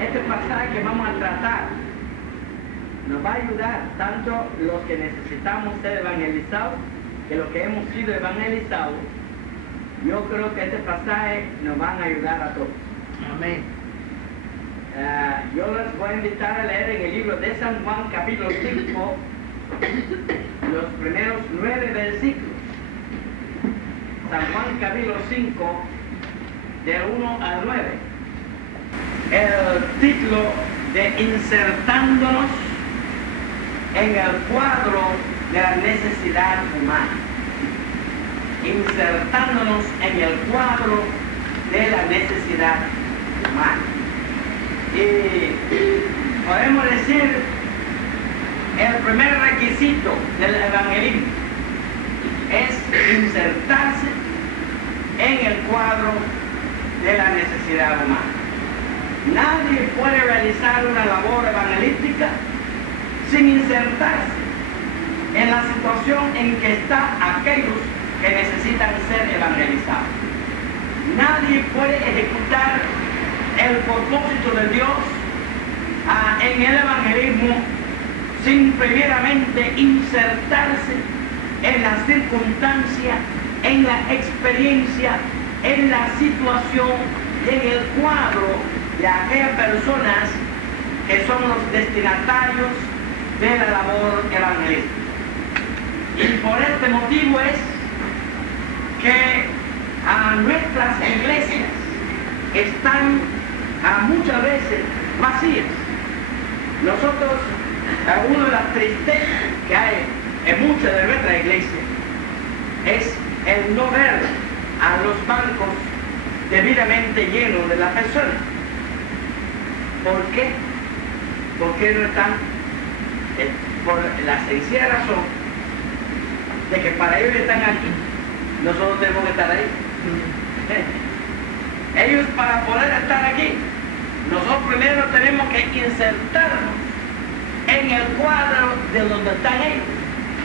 este pasaje que vamos a tratar nos va a ayudar tanto los que necesitamos ser evangelizados que los que hemos sido evangelizados. Yo creo que este pasaje nos va a ayudar a todos. Amén. Yo les voy a invitar a leer en el libro de San Juan capítulo 5 los primeros 9 versículos. San Juan capítulo 5 del 1 al 9. El título de insertándonos en el cuadro de la necesidad humana. Insertándonos en el cuadro de la necesidad humana. Y podemos decir el primer requisito del evangelismo es insertarse en el cuadro de la necesidad humana. Nadie puede realizar una labor evangelística sin insertarse en la situación en que están aquellos que necesitan ser evangelizados. Nadie puede ejecutar el propósito de Dios en el evangelismo sin primeramente insertarse en la circunstancia, en la experiencia, en la situación y en el cuadro de aquellas personas que son los destinatarios de la labor evangelística. Y por este motivo es que nuestras iglesias están muchas veces vacías. Nosotros, una de las tristezas que hay en muchas de nuestras iglesias es el no ver a los bancos debidamente llenos de las personas. ¿Por qué? ¿Por qué no están? Por la sencilla razón de que para ellos están aquí, nosotros tenemos que estar ahí. Ellos, para poder estar aquí, nosotros primero tenemos que insertarnos en el cuadro de donde están ellos,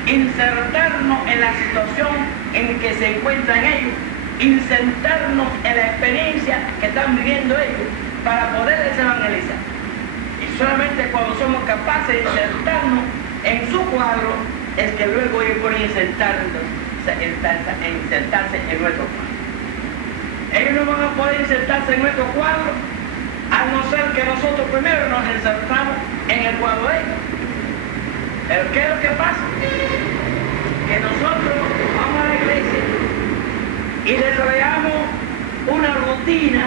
insertarnos en la situación en que se encuentran ellos, insertarnos en la experiencia que están viviendo ellos para poderles evangelizar. Y solamente cuando somos capaces de insertarnos en su cuadro es que luego ellos pueden insertarse en nuestro cuadro. Ellos no van a poder insertarse en nuestro cuadro a no ser que nosotros primero nos insertamos en el cuadro de ellos. Pero ¿qué es lo que pasa? Que nosotros vamos a la iglesia y desarrollamos una rutina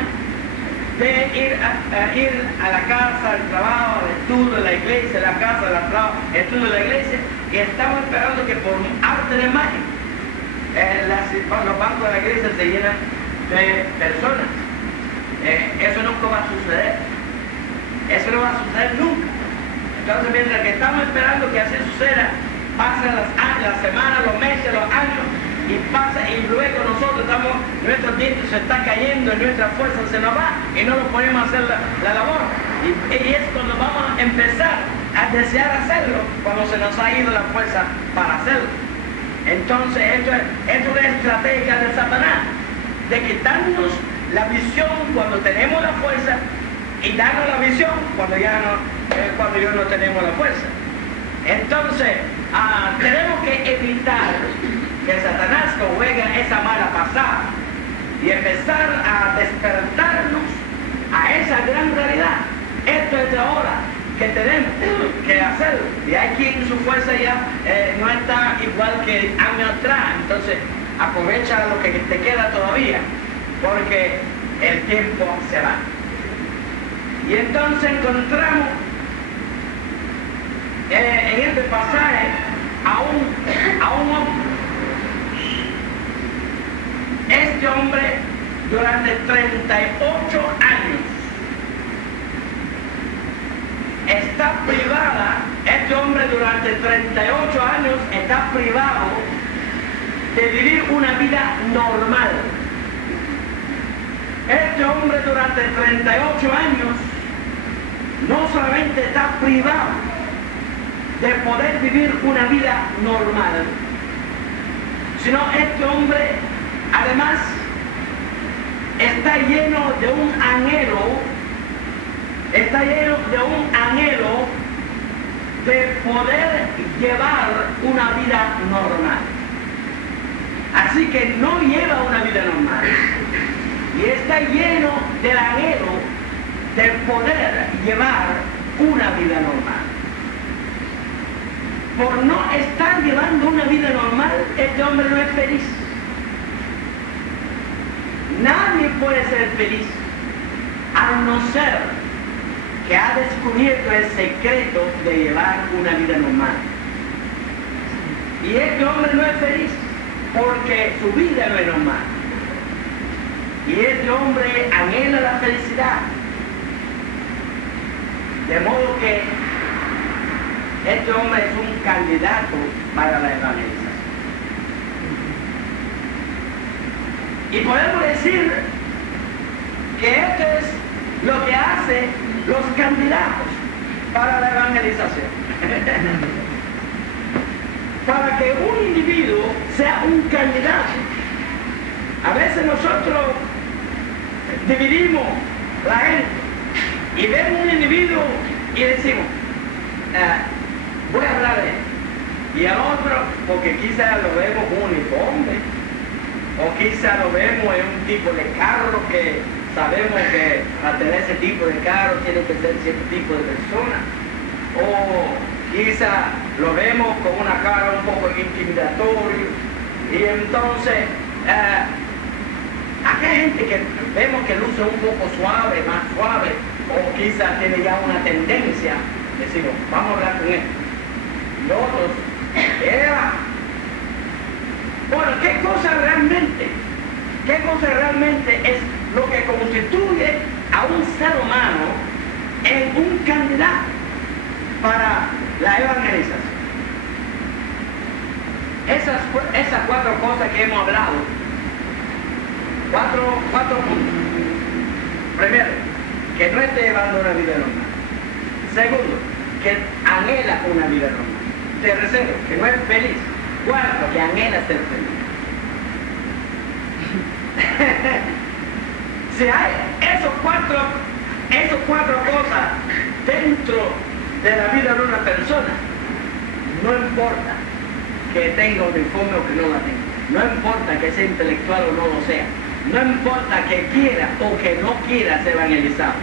de ir a la casa, al trabajo, al estudio de la iglesia, la casa, al trabajo, el estudio de la iglesia, y estamos esperando que por arte de magia los bancos de la iglesia se llenan de personas. Eso nunca va a suceder. Eso no va a suceder nunca. Entonces, mientras que estamos esperando que así suceda, pasan las semanas, los meses, los años, y pasa, y luego nosotros nuestro tiempo se está cayendo, y nuestra fuerza se nos va, y no lo podemos hacer la labor. Y es cuando vamos a empezar a desear hacerlo, cuando se nos ha ido la fuerza para hacerlo. Entonces, esto es una estrategia de Satanás, de quitarnos la visión cuando tenemos la fuerza y darnos la visión cuando ya no tenemos la fuerza. Entonces, tenemos que evitar que Satanás nos juegue esa mala pasada y empezar a despertarnos a esa gran realidad. Esto es de ahora que tenemos que hacerlo. Y hay quien su fuerza ya no está igual que años atrás. Entonces, aprovecha lo que te queda todavía, porque el tiempo se va. Y entonces encontramos en este pasaje a un hombre. Este hombre durante 38 años está privada, este hombre durante 38 años está privado de vivir una vida normal. Este hombre durante 38 años no solamente está privado de poder vivir una vida normal, sino este hombre además está lleno de un anhelo, está de un anhelo de poder llevar una vida normal. Así que no lleva una vida normal. Y está lleno del anhelo de poder llevar una vida normal. Por no estar llevando una vida normal, este hombre no es feliz. Nadie puede ser feliz al no ser que ha descubierto el secreto de llevar una vida normal. Y este hombre no es feliz porque su vida no es normal. Y este hombre anhela la felicidad. De modo que este hombre es un candidato para la evangelización. Y podemos decir que esto es lo que hacen los candidatos para la evangelización. Para que un individuo sea un candidato. A veces nosotros dividimos la gente y vemos un individuo y decimos, voy a hablar de él. Y al otro, porque quizás lo vemos uniforme, o quizás lo vemos en un tipo de carro que sabemos que para tener ese tipo de carro tiene que ser cierto tipo de persona. O quizás lo vemos con una cara un poco intimidatoria. Y entonces, hay gente que vemos que luce un poco suave, más suave, o quizás tiene ya una tendencia, decimos, vamos a hablar con él. Y otros, bueno, ¿qué cosa realmente es lo que constituye a un ser humano en un candidato para la evangelización? Esas cuatro cosas que hemos hablado, cuatro puntos. Primero, que no esté llevando una vida normal. Segundo, que anhela una vida normal. Tercero, que no es feliz. Cuarto, que anhela ser feliz. Si hay esos cuatro cosas dentro de la vida de una persona, no importa que tenga uniforme o que no la tenga, no importa que sea intelectual o no lo sea, no importa que quiera o que no quiera ser evangelizado,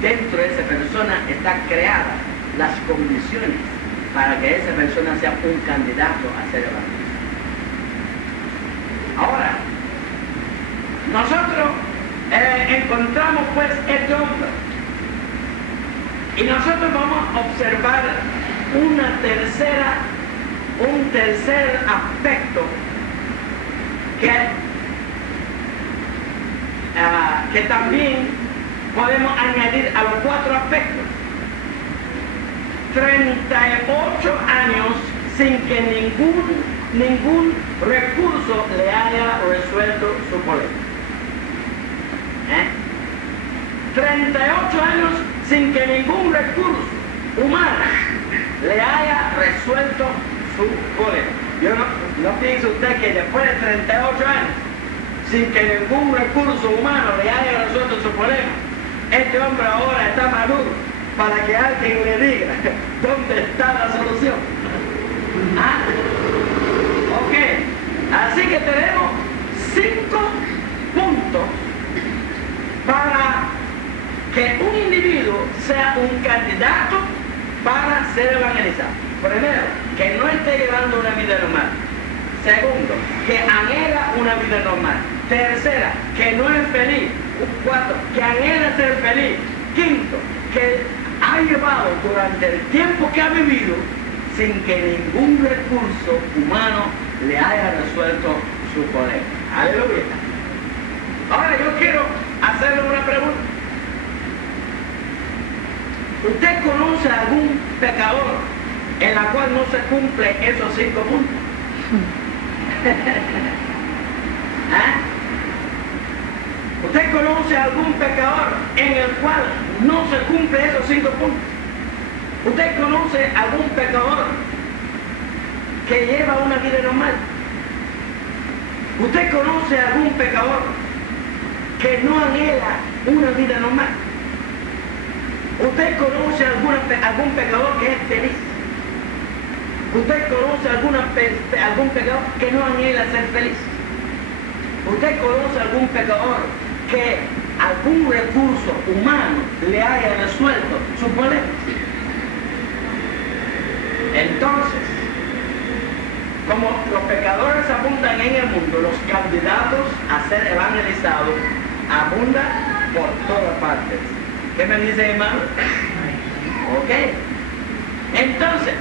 dentro de esa persona están creadas las condiciones para que esa persona sea un candidato a ser evangelizado. Ahora, nosotros encontramos pues este hombre y nosotros vamos a observar un tercer aspecto que también podemos añadir a los cuatro aspectos. 38 años sin que ningún recurso le haya resuelto su problema. 38 años sin que ningún recurso humano le haya resuelto su problema. No piense usted que después de 38 años, sin que ningún recurso humano le haya resuelto su problema, este hombre ahora está maduro para que alguien le diga dónde está la solución. Ok, así que tenemos 5 puntos para que un individuo sea un candidato para ser evangelizado. Primero, que no esté llevando una vida normal. Segundo, que anhela una vida normal. Tercera, que no es feliz. Cuarto, que anhela ser feliz. Quinto, que ha llevado durante el tiempo que ha vivido sin que ningún recurso humano le haya resuelto su problema. Aleluya. Ahora yo quiero hacerle una pregunta. ¿Usted conoce a algún pecador en la cual no se cumplen esos 5 puntos? ¿Usted conoce a algún pecador en el cual no se cumple esos 5 puntos? ¿Usted conoce a algún pecador que lleva una vida normal? ¿Usted conoce a algún pecador que no anhela una vida normal? ¿Usted conoce algún pecador que es feliz? ¿Usted conoce algún pecador que no anhela ser feliz? ¿Usted conoce algún pecador que algún recurso humano le haya resuelto su problema? Entonces, como los pecadores abundan en el mundo, los candidatos a ser evangelizados abundan por todas partes. ¿Qué me dice, hermano? Ok. Entonces,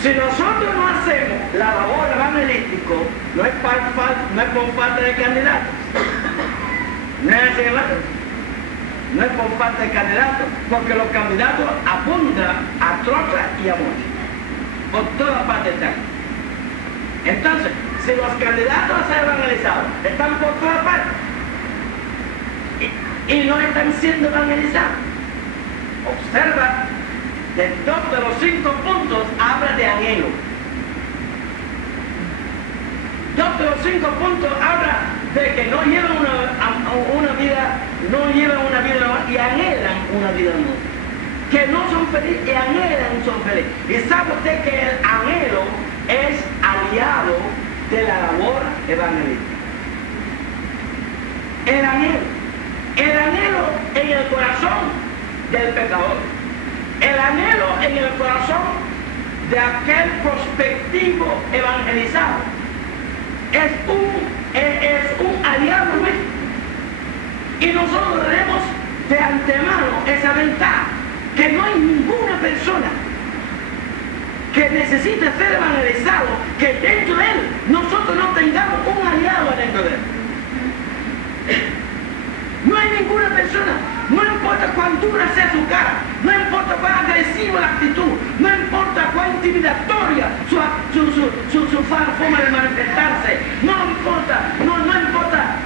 si nosotros no hacemos la labor evangelística, no es por falta de candidatos. ¿No es así, hermano? No es por falta de candidatos, porque los candidatos abundan a trocha y a mocha. Por todas partes están. Entonces, si los candidatos a ser evangelizados están por todas partes y no están siendo evangelizados, observa, de 2 de los 5 puntos habla de anhelo. 2 de los 5 puntos habla de que no llevan una vida normal y anhelan una vida normal. Que no son felices y anhelan son felices. Y sabe usted que el anhelo es aliado de la labor evangelística. El anhelo en el corazón del pecador, el anhelo en el corazón de aquel prospectivo evangelizado es un aliado nuestro. Y nosotros tenemos de antemano esa ventaja, que no hay ninguna persona que necesite ser evangelizado, que dentro de él nosotros no tengamos un aliado dentro de él. No hay ninguna persona, no importa cuán dura sea su cara, no importa cuán agresiva la actitud, no importa cuán intimidatoria su forma de manifestarse, no importa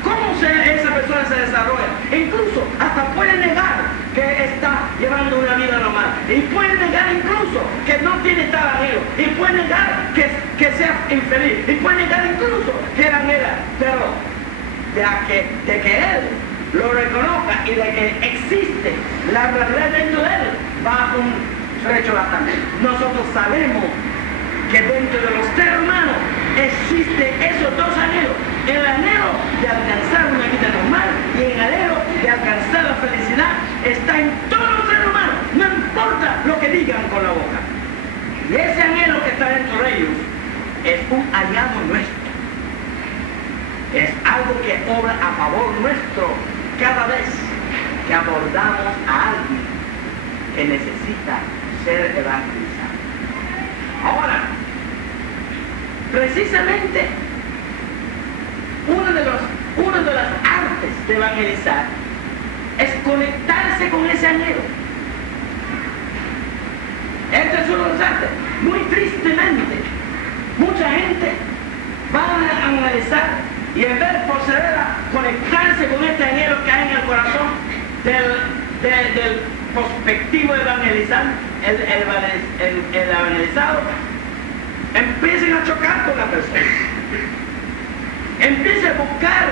cómo esa persona se desarrolla, incluso hasta puede negar que está llevando una vida normal, y puede negar incluso que no tiene tal anhelo, y puede negar que sea infeliz, y puede negar incluso que era anhela, pero de que él lo reconozca y de que existe la realidad dentro de él, va un trecho bastante. Nosotros sabemos que dentro de los seres humanos existen esos dos anhelos: el anhelo de alcanzar una vida normal y el anhelo de alcanzar la felicidad. Está en todos los seres humanos, no importa lo que digan con la boca. Y ese anhelo que está dentro de ellos es un aliado nuestro, es algo que obra a favor nuestro cada vez que abordamos a alguien que necesita ser evangelizado. Ahora, precisamente una de las artes de evangelizar es conectarse con ese anhelo. Este es uno de los artes. Muy tristemente, mucha gente va a analizar y en vez de proceder a conectarse con este anhelo que hay en el corazón del prospectivo evangelizado, el evangelizado, empiecen a chocar con la persona. Empiecen a buscar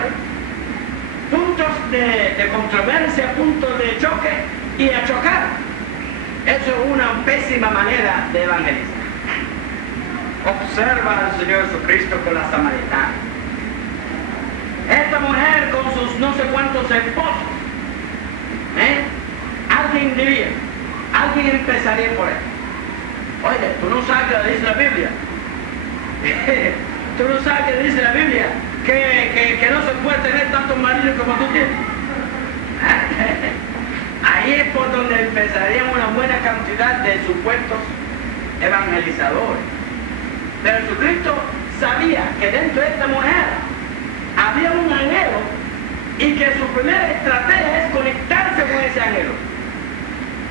puntos de controversia, puntos de choque y a chocar. Eso es una pésima manera de evangelizar. Observa al Señor Jesucristo con la samaritana. Esta mujer con sus no sé cuántos esposos, alguien diría, alguien empezaría por él. Oye, tú no sabes que dice la Biblia. Tú no sabes que dice la Biblia que no se puede tener tantos maridos como tú tienes. Ahí es por donde empezarían una buena cantidad de supuestos evangelizadores. Pero Jesucristo sabía que dentro de esta mujer había un anhelo y que su primera estrategia es conectarse con ese anhelo.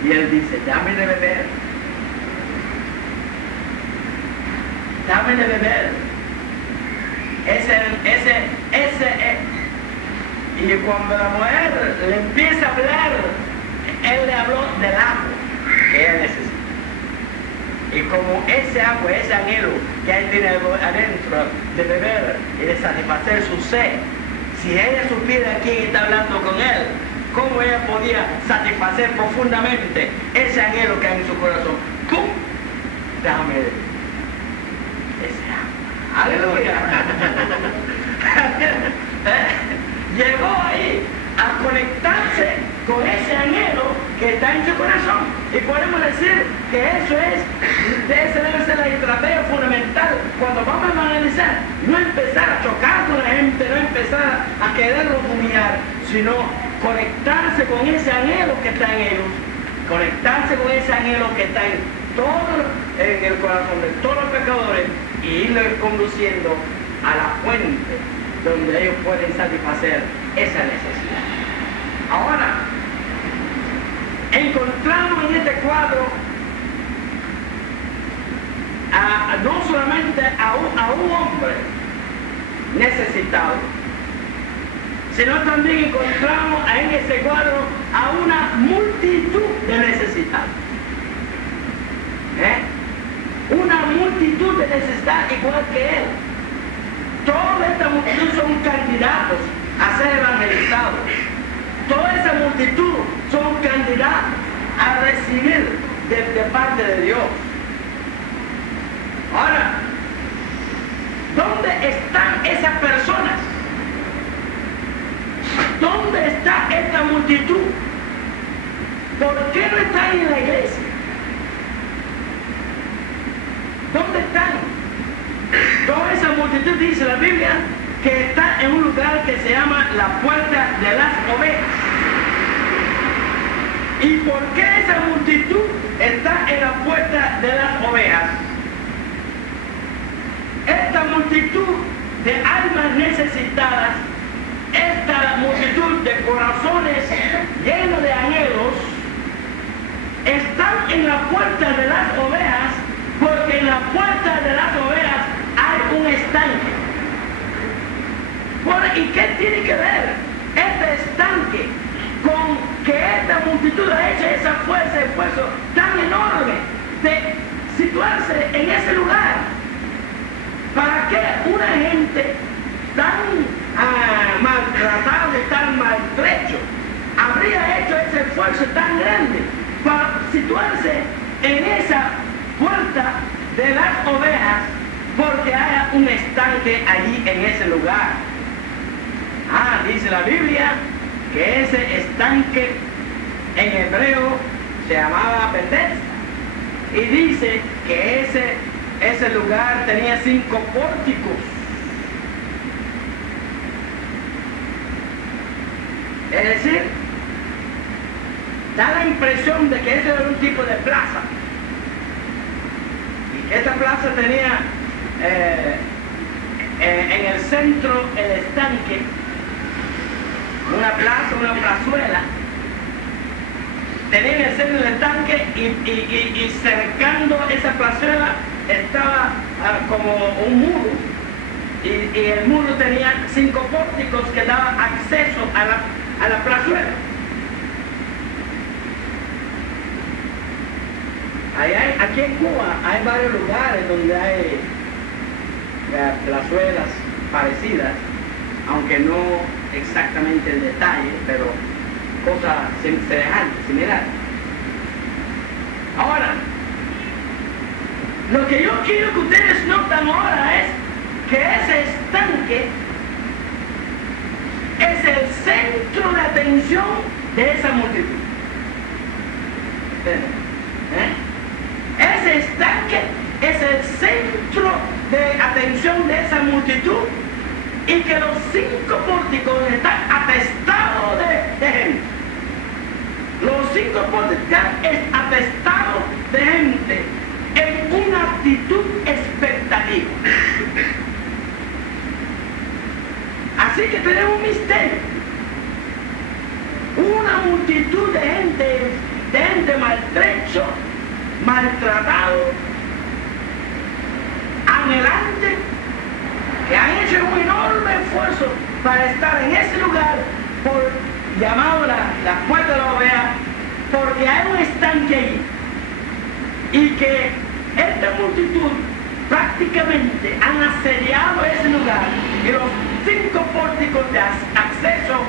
Y él dice: dame de beber. Dame de beber. Y cuando la mujer le empieza a hablar, él le habló del agua que ella necesita. Y como ese agua, ese anhelo que él tiene adentro de beber y de satisfacer su sed, si ella supiera quién está hablando con él, cómo ella podía satisfacer profundamente ese anhelo que hay en su corazón. ¡Pum! Déjame ese hambre. ¡Aleluya! Llegó ahí a conectarse con ese anhelo que está en su corazón. Y podemos decir que esa debe ser la estrategia fundamental cuando vamos a evangelizar. No empezar a chocar con la gente, no empezar a quererlos humillar, sino conectarse con ese anhelo que está en ellos, conectarse con ese anhelo que está en el corazón de todos los pecadores y irlos conduciendo a la fuente donde ellos pueden satisfacer esa necesidad. Ahora, encontramos en este cuadro no solamente a un hombre necesitado, sino también encontramos en este cuadro a una multitud de necesitados. Una multitud de necesitados igual que él. Toda esta multitud son candidatos a ser evangelizados. Toda esa multitud son candidatos a recibir de parte de Dios. Ahora, ¿dónde están esas personas? ¿Dónde está esta multitud? ¿Por qué no están en la iglesia? ¿Dónde están? Toda esa multitud, dice la Biblia, que está en un lugar que se llama la puerta de las ovejas. ¿Y por qué esa multitud está en la puerta de las ovejas? Esta multitud de almas necesitadas, esta multitud de corazones llenos de anhelos, están en la puerta de las ovejas, porque en la puerta de las ovejas hay un estanque. Bueno, ¿y qué tiene que ver este estanque con que esta multitud ha hecho esa fuerza de esfuerzo tan enorme de situarse en ese lugar? ¿Para qué una gente tan maltratada, tan maltrecho, habría hecho ese esfuerzo tan grande para situarse en esa puerta de las ovejas? Porque haya un estanque allí en ese lugar. Dice la Biblia que ese estanque en hebreo se llamaba Bethesda. Y dice que ese lugar tenía 5 pórticos. Es decir, da la impresión de que ese era un tipo de plaza. Y que esta plaza tenía en el centro el estanque, una plaza, una plazuela, tenía en el centro del estanque y cercando esa plazuela estaba como un muro, y el muro tenía 5 pórticos que daban acceso a la plazuela. Aquí en Cuba hay varios lugares donde hay plazuelas parecidas, aunque no exactamente en detalle, pero cosas semejantes, similares. Ahora, lo que yo quiero que ustedes notan ahora es que ese estanque es el centro de atención de esa multitud. Ese estanque es el centro de atención de esa multitud, y que los 5 pórticos están atestados de gente. Los 5 pórticos están atestados de gente en una actitud expectativa. Así que tenemos un misterio. Una multitud de gente maltrecho, maltratado, anhelante, que han hecho un enorme esfuerzo para estar en ese lugar, llamado la puerta de la oveja, porque hay un estanque allí, y que esta multitud prácticamente han asediado ese lugar, y los 5 pórticos de acceso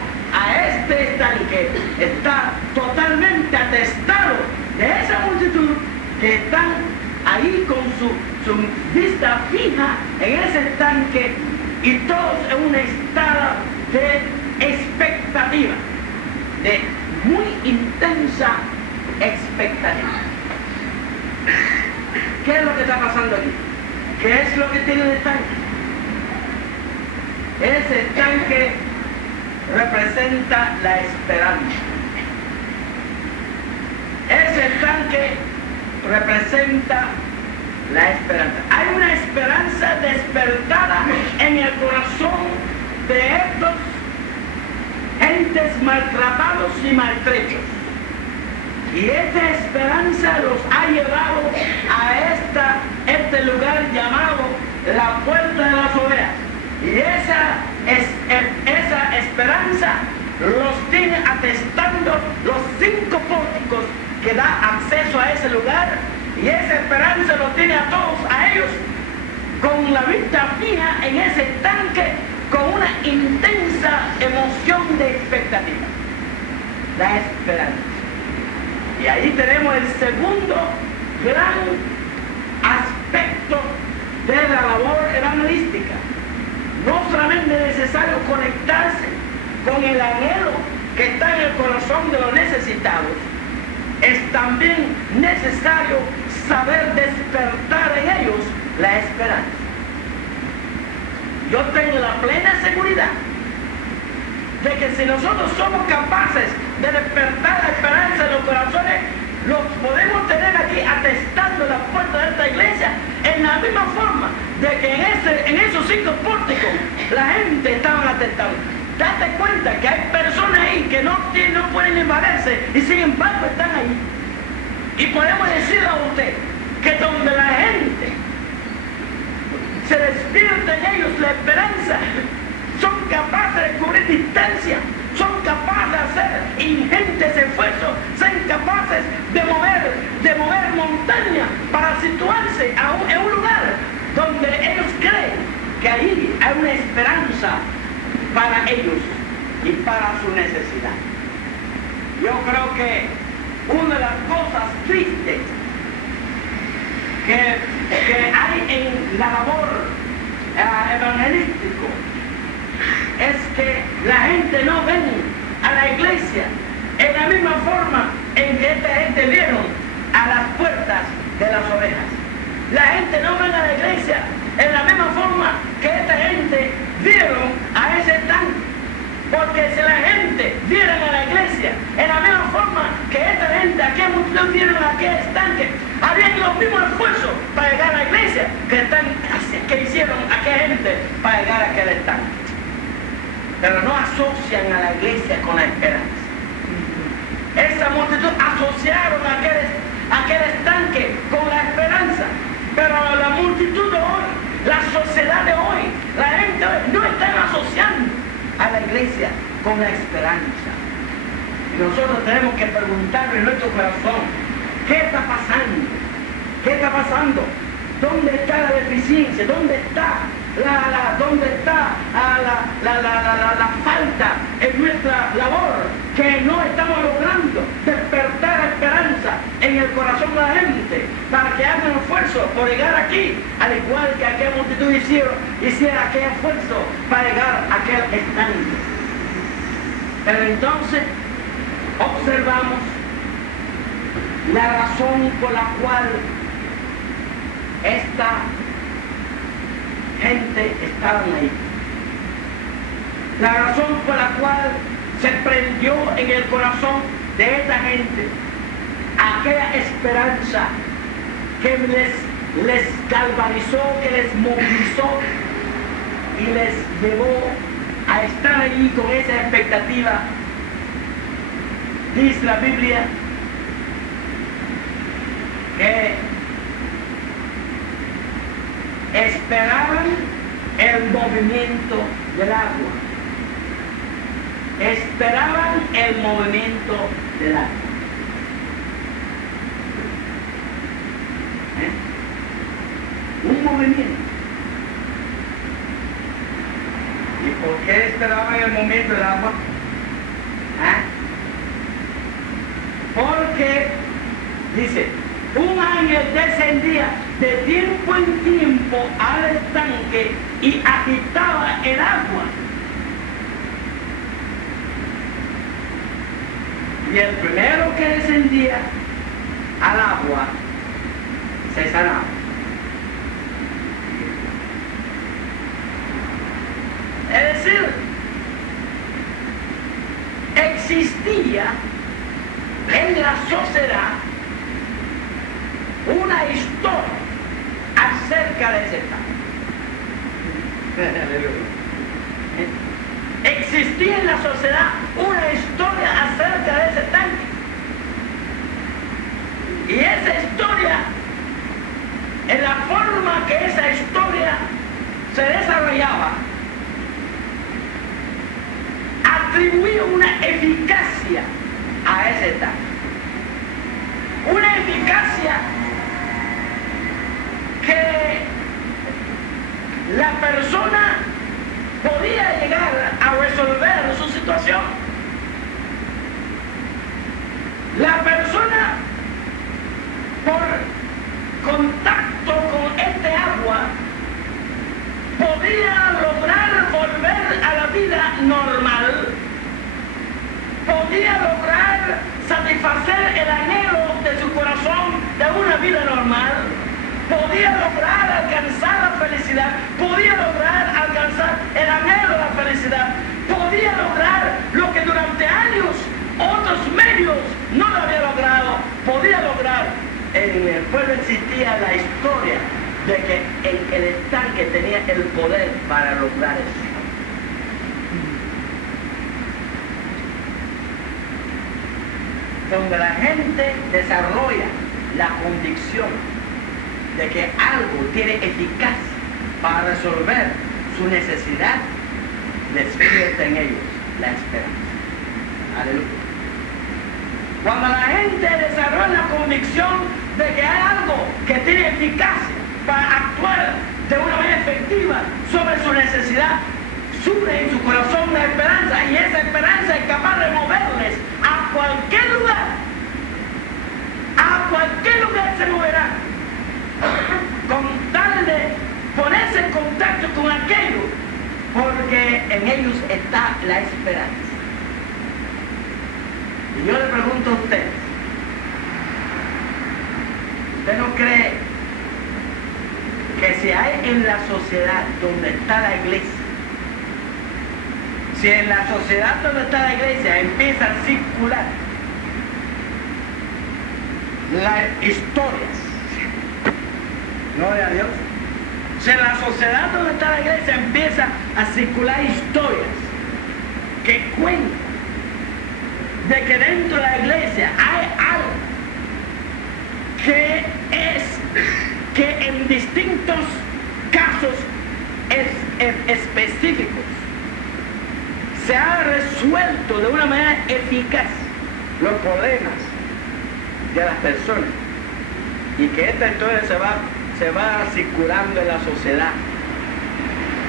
a este estanque está totalmente atestado de esa multitud que están ahí con su vista fija en ese estanque y todos en un estado de expectativa, de muy intensa expectativa. ¿Qué es lo que está pasando aquí? ¿Qué es lo que tiene el estanque? Ese estanque representa la esperanza. Ese estanque representa la esperanza. Hay una esperanza despertada en el corazón de estos gentes maltratados y maltrechos. Y esa esperanza los ha llevado a este lugar llamado la Puerta de las Ovejas. Y esa esperanza los tiene atestando los 5 pórticos que da acceso a ese lugar. Y esa esperanza los tiene a todos, a ellos, con la vista fija en ese estanque, con una intensa emoción de expectativa. La esperanza. Y ahí tenemos el segundo gran aspecto de la labor evangelística. No solamente es necesario conectarse con el anhelo que está en el corazón de los necesitados, es también necesario saber despertar en ellos la esperanza. Yo tengo la plena seguridad de que si nosotros somos capaces de despertar la esperanza en los corazones, los podemos tener aquí atestando la puerta de esta iglesia en la misma forma de que en esos 5 pórticos la gente estaba atestando. Date cuenta que hay personas ahí que no pueden ni valerse y sin embargo están ahí. Y podemos decirle a usted que donde la gente se despierta en ellos la esperanza, son capaces de cubrir distancia, son capaces de hacer ingentes esfuerzos, son capaces de mover montañas para situarse en un lugar donde ellos creen que ahí hay una esperanza para ellos y para su necesidad. Yo creo que una de las cosas tristes que hay en la labor evangelística es que la gente no ven a la iglesia en la misma forma en que esta gente vieron a las puertas de las ovejas. La gente no ve a la iglesia en la misma forma que esta gente vieron a ese estanque. Porque si la gente viera a la iglesia en la misma forma que esta gente, aquella multitud vieron a aquel estanque, harían los mismos esfuerzos para llegar a la iglesia que hicieron aquella gente para llegar a aquel estanque. Pero no asocian a la iglesia con la esperanza. Esa multitud asociaron aquel estanque con la esperanza. Pero la multitud de hoy, la sociedad de hoy, la gente hoy, no están asociando a la iglesia con la esperanza. Y nosotros tenemos que preguntarle en nuestro corazón, ¿qué está pasando? ¿Qué está pasando? ¿Dónde está la deficiencia? ¿Dónde está la falta en nuestra labor? Que no estamos logrando despertar la esperanza en el corazón de la gente para que hagan esfuerzo por llegar aquí, al igual que aquella multitud hiciera aquel esfuerzo para llegar a aquel estanque. Pero entonces observamos la razón por la cual esta gente estaba ahí. La razón por la cual se prendió en el corazón de esta gente aquella esperanza que les galvanizó, que les movilizó y les llevó a estar allí con esa expectativa. Dice la Biblia que esperaban el movimiento del agua. Esperaban el movimiento del agua. Un movimiento. ¿Y por qué esperaban el movimiento del agua? Porque, dice, un ángel descendía de tiempo en tiempo al estanque y agitaba el agua. Y el primero que descendía al agua se sanaba. Es decir, existía en la sociedad una historia acerca de ese tanque. Existía en la sociedad una historia acerca de ese tanque. Y esa historia, en la forma que esa historia se desarrollaba, atribuía una eficacia a ese tanque. Una eficacia que la persona podía llegar a resolver su situación. La persona, por contacto con este agua, podía lograr volver a la vida normal, podía lograr satisfacer el anhelo de su corazón de una vida normal, podía lograr alcanzar la felicidad, podía lograr alcanzar el anhelo de la felicidad, podía lograr lo que durante años otros medios no lo habían logrado, podía lograr. En el pueblo existía la historia de que el estanque tenía el poder para lograr eso. Donde la gente desarrolla la convicción de que algo tiene eficacia para resolver su necesidad, despierta en ellos la esperanza. Aleluya. Cuando la gente desarrolla la convicción de que hay algo que tiene eficacia para actuar de una manera efectiva sobre su necesidad, surge en su corazón la esperanza, y esa esperanza es capaz de moverles a cualquier lugar. A cualquier lugar se moverán, con tal de ponerse en contacto con aquello, porque en ellos está la esperanza. Y yo le pregunto a usted, ¿usted no cree que si hay en la sociedad donde está la iglesia, si en la sociedad donde está la iglesia empieza a circular las historias, gloria a Dios, si en la sociedad donde está la iglesia empieza a circular historias que cuentan de que dentro de la iglesia hay algo que en distintos casos específicos se ha resuelto de una manera eficaz los problemas de las personas, y que esta historia se va circulando en la sociedad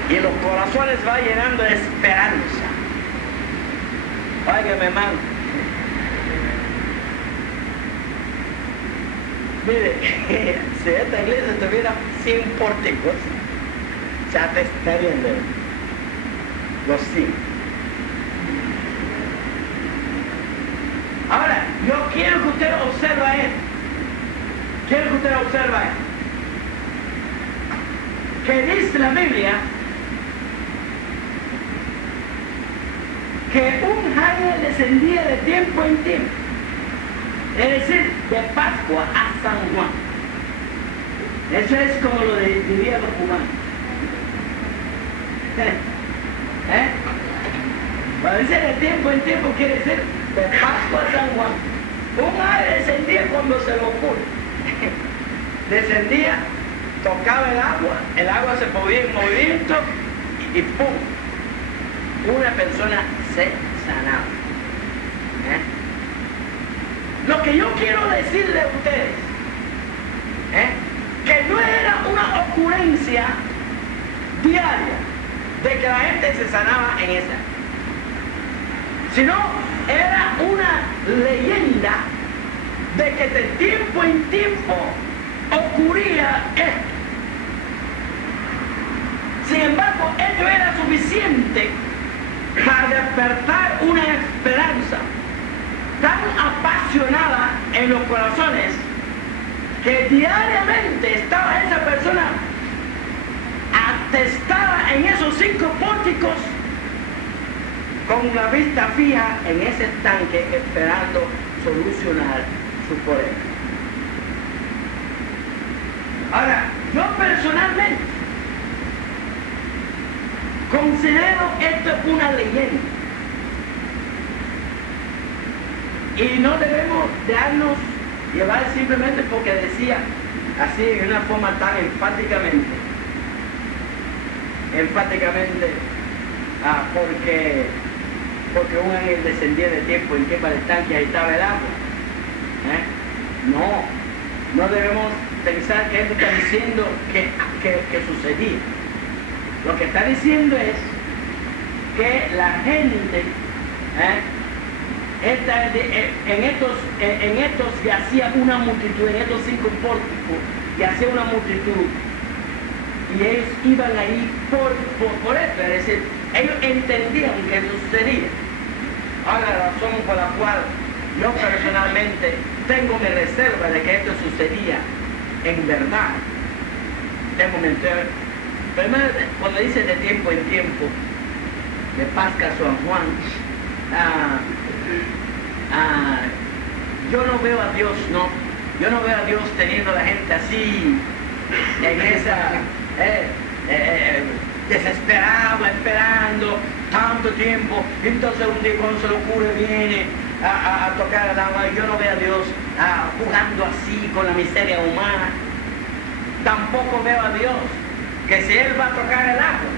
y los corazones va llenando de esperanza. Óigame, hermano, mire, si esta iglesia estuviera sin pórticos, ya te estarían de los cinco. Ahora, yo quiero que usted observe esto. Quiero que usted observe esto. Que dice la Biblia que un ángel descendía de tiempo en tiempo. Es decir, de Pascua a San Juan. Eso es como lo dirían los cubanos. Cuando dice de tiempo en tiempo, quiere decir de Pascua a San Juan. Un ángel descendía cuando se lo ocurre. Descendía, tocaba el agua se ponía en movimiento y ¡pum! Una persona se sanaba. Lo que yo quiero decirle a ustedes, que no era una ocurrencia diaria de que la gente se sanaba en esa, sino era una leyenda de que de tiempo en tiempo ocurría esto. Sin embargo, ello era suficiente para despertar una esperanza tan apasionada en los corazones que diariamente estaba esa persona atestada en esos 5 pórticos con la vista fija en ese estanque esperando solucionar su problema. Ahora, yo personalmente considero esto una leyenda y no debemos dejarnos llevar simplemente porque decía así de una forma tan enfáticamente porque un ángel descendía de tiempo en tiempo del estanque y ahí estaba el agua. No debemos pensar que esto está diciendo que sucedía. Lo que está diciendo es que la gente en estos yacía una multitud, en estos 5 pórticos yacía una multitud y ellos iban ahí por esto, es decir, ellos entendían que sucedía. Ahora la razón por la cual yo personalmente tengo mi reserva de que esto sucedía en verdad, tengo mi reserva. Primero, cuando dice de tiempo en tiempo, de Pascua San Juan, yo no veo a Dios, yo no veo a Dios teniendo a la gente así, en esa, desesperado, esperando tanto tiempo, entonces un día cuando se le ocurre viene a tocar el agua. Yo no veo a Dios jugando así con la miseria humana. Tampoco veo a Dios que si Él va a tocar el agua,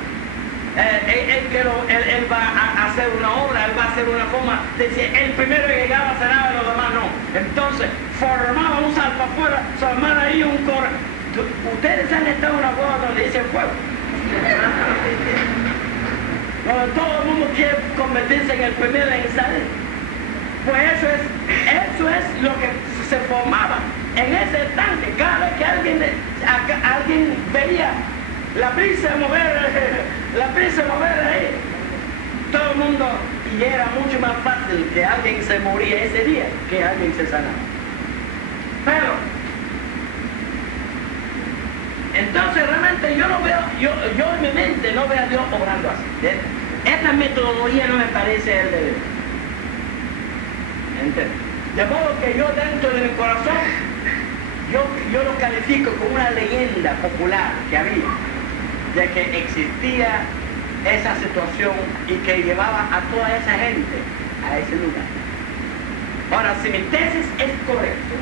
Él va a hacer una obra, Él va a hacer una forma de decir, el primero que llegaba será, los demás no. Entonces, formaba un salto afuera, se armaba ahí un coro. Ustedes han estado en una boda donde dice fuego. Donde todo el mundo quiere convertirse en el primero en salir. Pues eso es lo que se formaba en ese estanque. Cada vez que alguien veía la brisa mover ahí, todo el mundo, y era mucho más fácil que alguien se moría ese día que alguien se sanaba. Pero entonces realmente yo no veo, yo en mi mente no veo a Dios obrando así. Esta metodología no me parece el de Dios. ¿Entiendes? De modo que yo dentro de mi corazón, yo lo califico como una leyenda popular que había, de que existía esa situación y que llevaba a toda esa gente a ese lugar. Ahora, si mi tesis es correcta,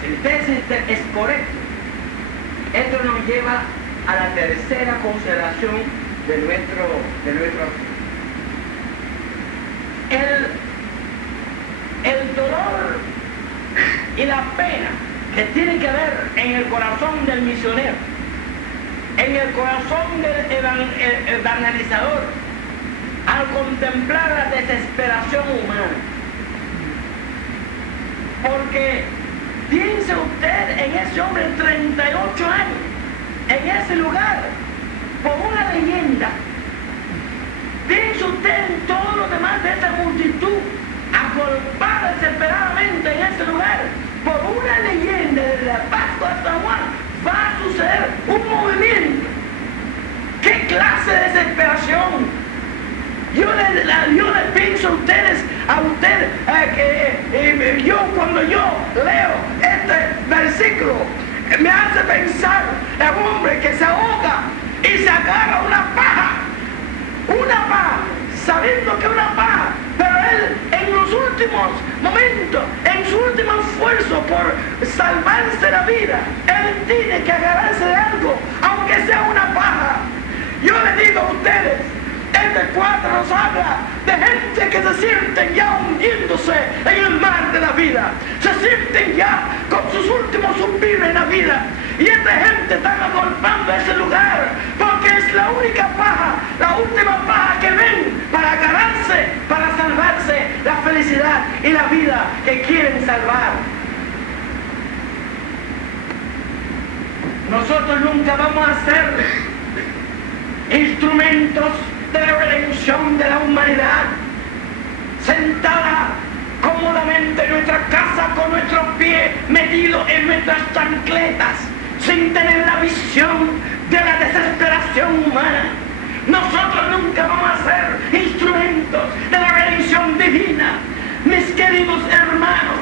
si mi tesis es correcta, esto nos lleva a la tercera consideración de nuestro el dolor y la pena que tiene que haber en el corazón del misionero, en el corazón del evangelizador, al contemplar la desesperación humana. Porque piense usted en ese hombre de 38 años, en ese lugar, por una leyenda. Piense usted en todos los demás de esa multitud, agolpada desesperadamente en ese lugar, por una leyenda de la Pascua de San Juan. Va a suceder un movimiento. ¿Qué clase de desesperación? Yo les pienso a ustedes, que cuando yo leo este versículo, me hace pensar en un hombre que se ahoga y se agarra una paja, sabiendo que es una paja, pero él en los últimos momentos, en su último esfuerzo por salvarse la vida, él tiene que agarrarse de algo, aunque sea una paja. Yo les digo a ustedes, este cuadro nos habla de gente que se sienten ya hundiéndose en el mar de la vida, se sienten ya con sus últimos suspiros en la vida, y esta gente está agolpando ese lugar porque es la única paja, la última paja que ven para agarrarse, para salvarse quitándose la felicidad y la vida que quieren salvar. Nosotros nunca vamos a ser instrumentos de la redención de la humanidad, sentada cómodamente en nuestra casa con nuestros pies metidos en nuestras chancletas, sin tener la visión de la desesperación humana. Nosotros nunca vamos a ser instrumentos de la redención divina, mis queridos hermanos,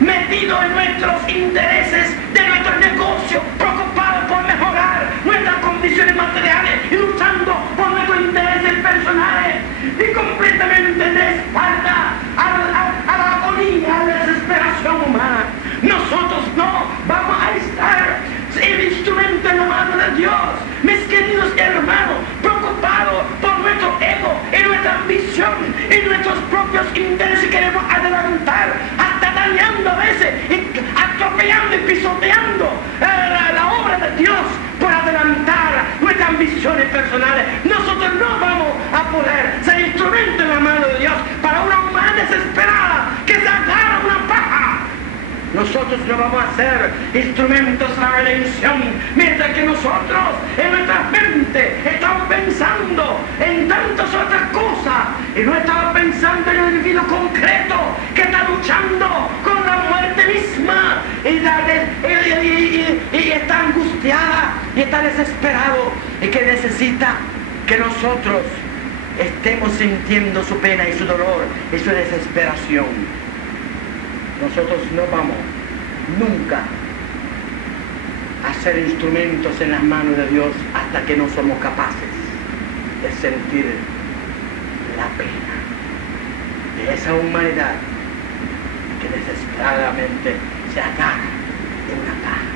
metidos en nuestros intereses de nuestros negocios, preocupados por mejorar nuestras condiciones materiales y luchando por nuestros intereses personales y completamente de espalda a la agonía, a la desesperación humana. Nosotros no vamos a estar el instrumento en la mano de Dios, mis queridos hermanos, preocupados por nuestro ego y nuestra ambición y nuestros propios intereses. Queremos adelantar, hasta dañando a veces, y atropellando y pisoteando la obra de Dios por adelantar nuestras ambiciones personales. Nosotros no vamos a poder ser instrumento en la mano de Dios para una humanidad desesperada que se agarra a una paja. Nosotros no vamos a ser instrumentos de la redención, mientras que nosotros en nuestra mente estamos pensando en tantas otras cosas y no estamos pensando en el individuo concreto que está luchando con la muerte misma y está angustiada y está desesperado y que necesita que nosotros estemos sintiendo su pena y su dolor y su desesperación. Nosotros no vamos nunca a ser instrumentos en las manos de Dios hasta que no somos capaces de sentir la pena de esa humanidad que desesperadamente se agarra en una paja.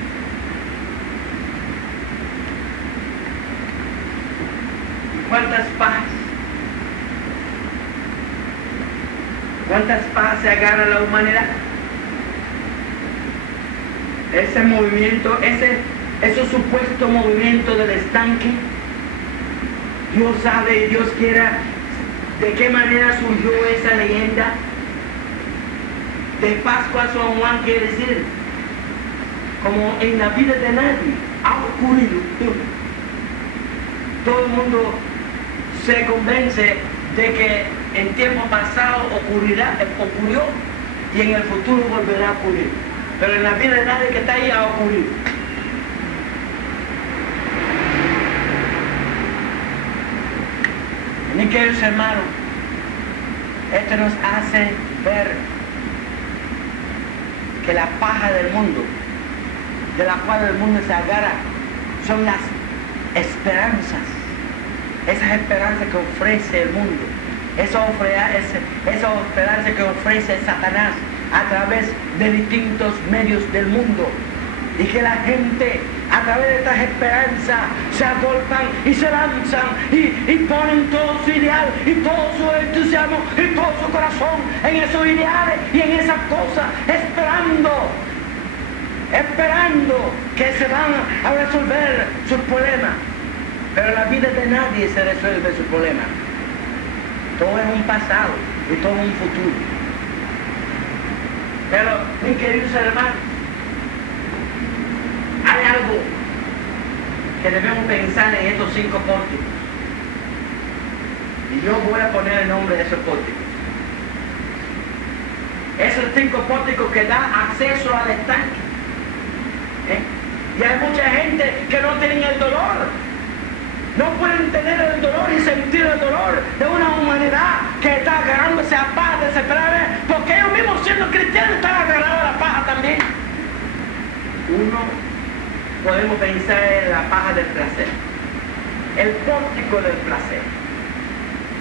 ¿Cuántas pajas? ¿Cuántas pajas se agarra la humanidad? Ese movimiento, ese supuesto movimiento del estanque, Dios sabe y Dios quiera de qué manera surgió esa leyenda. De Pascua a San Juan quiere decir, como en la vida de nadie ha ocurrido. Todo el mundo se convence de que en tiempo pasado ocurrió y en el futuro volverá a ocurrir. Pero en la vida de nadie que está ahí ha ocurrido. Mis queridos hermanos, esto nos hace ver que la paja del mundo, de la cual el mundo se agarra, son las esperanzas. Esas esperanzas que ofrece el mundo. Esa esperanza que ofrece Satanás a través de distintos medios del mundo, y que la gente a través de estas esperanzas se agolpan y se lanzan y ponen todo su ideal y todo su entusiasmo y todo su corazón en esos ideales y en esas cosas, esperando que se van a resolver sus problemas. Pero la vida de nadie se resuelve sus problemas. Todo es un pasado y todo un futuro. Pero, mis queridos hermanos, hay algo que debemos pensar en estos 5 pórticos. Y yo voy a poner el nombre de esos pórticos. Esos 5 pórticos que dan acceso al estanque. Y hay mucha gente que no tienen el dolor. No pueden tener el dolor y sentir el dolor de una humanidad que está agarrándose a paja desesperada, porque ellos mismos siendo cristianos están agarrados a la paja también. Uno, podemos pensar en la paja del placer, el pórtico del placer,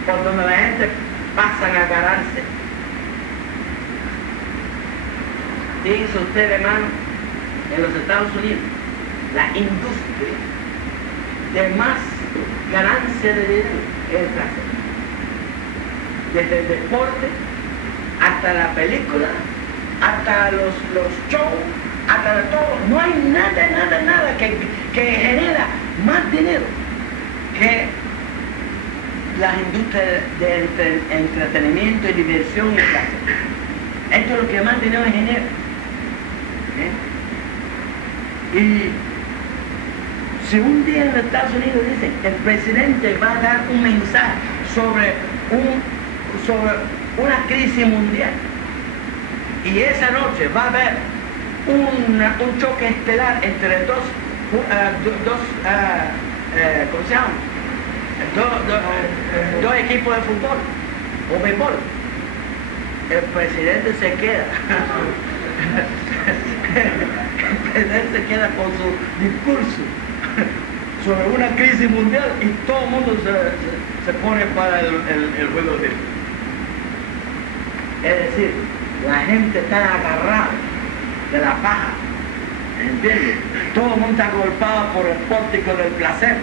por donde la gente pasa a agarrarse. Fíjense ustedes, hermano, en los Estados Unidos, la industria de más ganancia de dinero es el placer. Desde el deporte hasta la película, hasta los shows, hasta todo. No hay nada que genera más dinero que las industrias de entretenimiento y diversión y placer. Esto es lo que más dinero genera. Y si un día en los Estados Unidos dicen el presidente va a dar un mensaje sobre una crisis mundial, y esa noche va a haber un choque estelar entre ¿cómo se llama? Dos equipos de fútbol o béisbol, el presidente se queda. El presidente se queda con su discurso sobre una crisis mundial y todo el mundo se pone para el juego de él. Es decir, la gente está agarrada de la paja, ¿entiendes? Todo el mundo está golpeado por el pórtico del placer,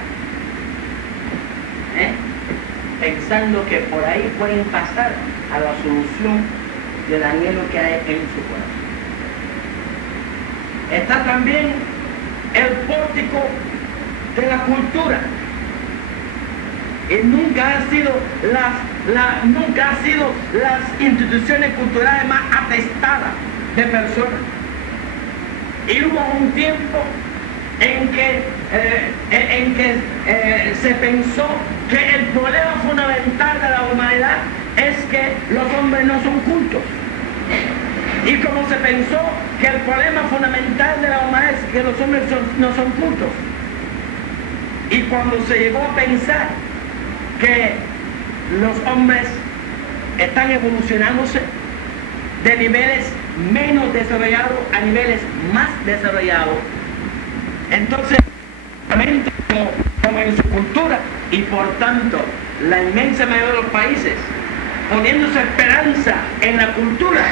pensando que por ahí pueden pasar a la solución del anhelo que hay en su corazón. Está también el pórtico de la cultura, y nunca han sido las instituciones culturales más atestadas de personas. Y hubo un tiempo en que se pensó que el problema fundamental de la humanidad es que los hombres no son cultos. Y como se pensó que el problema fundamental de la humanidad es que los hombres no son cultos. Y cuando se llegó a pensar que los hombres están evolucionándose de niveles menos desarrollados a niveles más desarrollados, entonces, como en su cultura, y por tanto, la inmensa mayoría de los países, poniendo su esperanza en la cultura,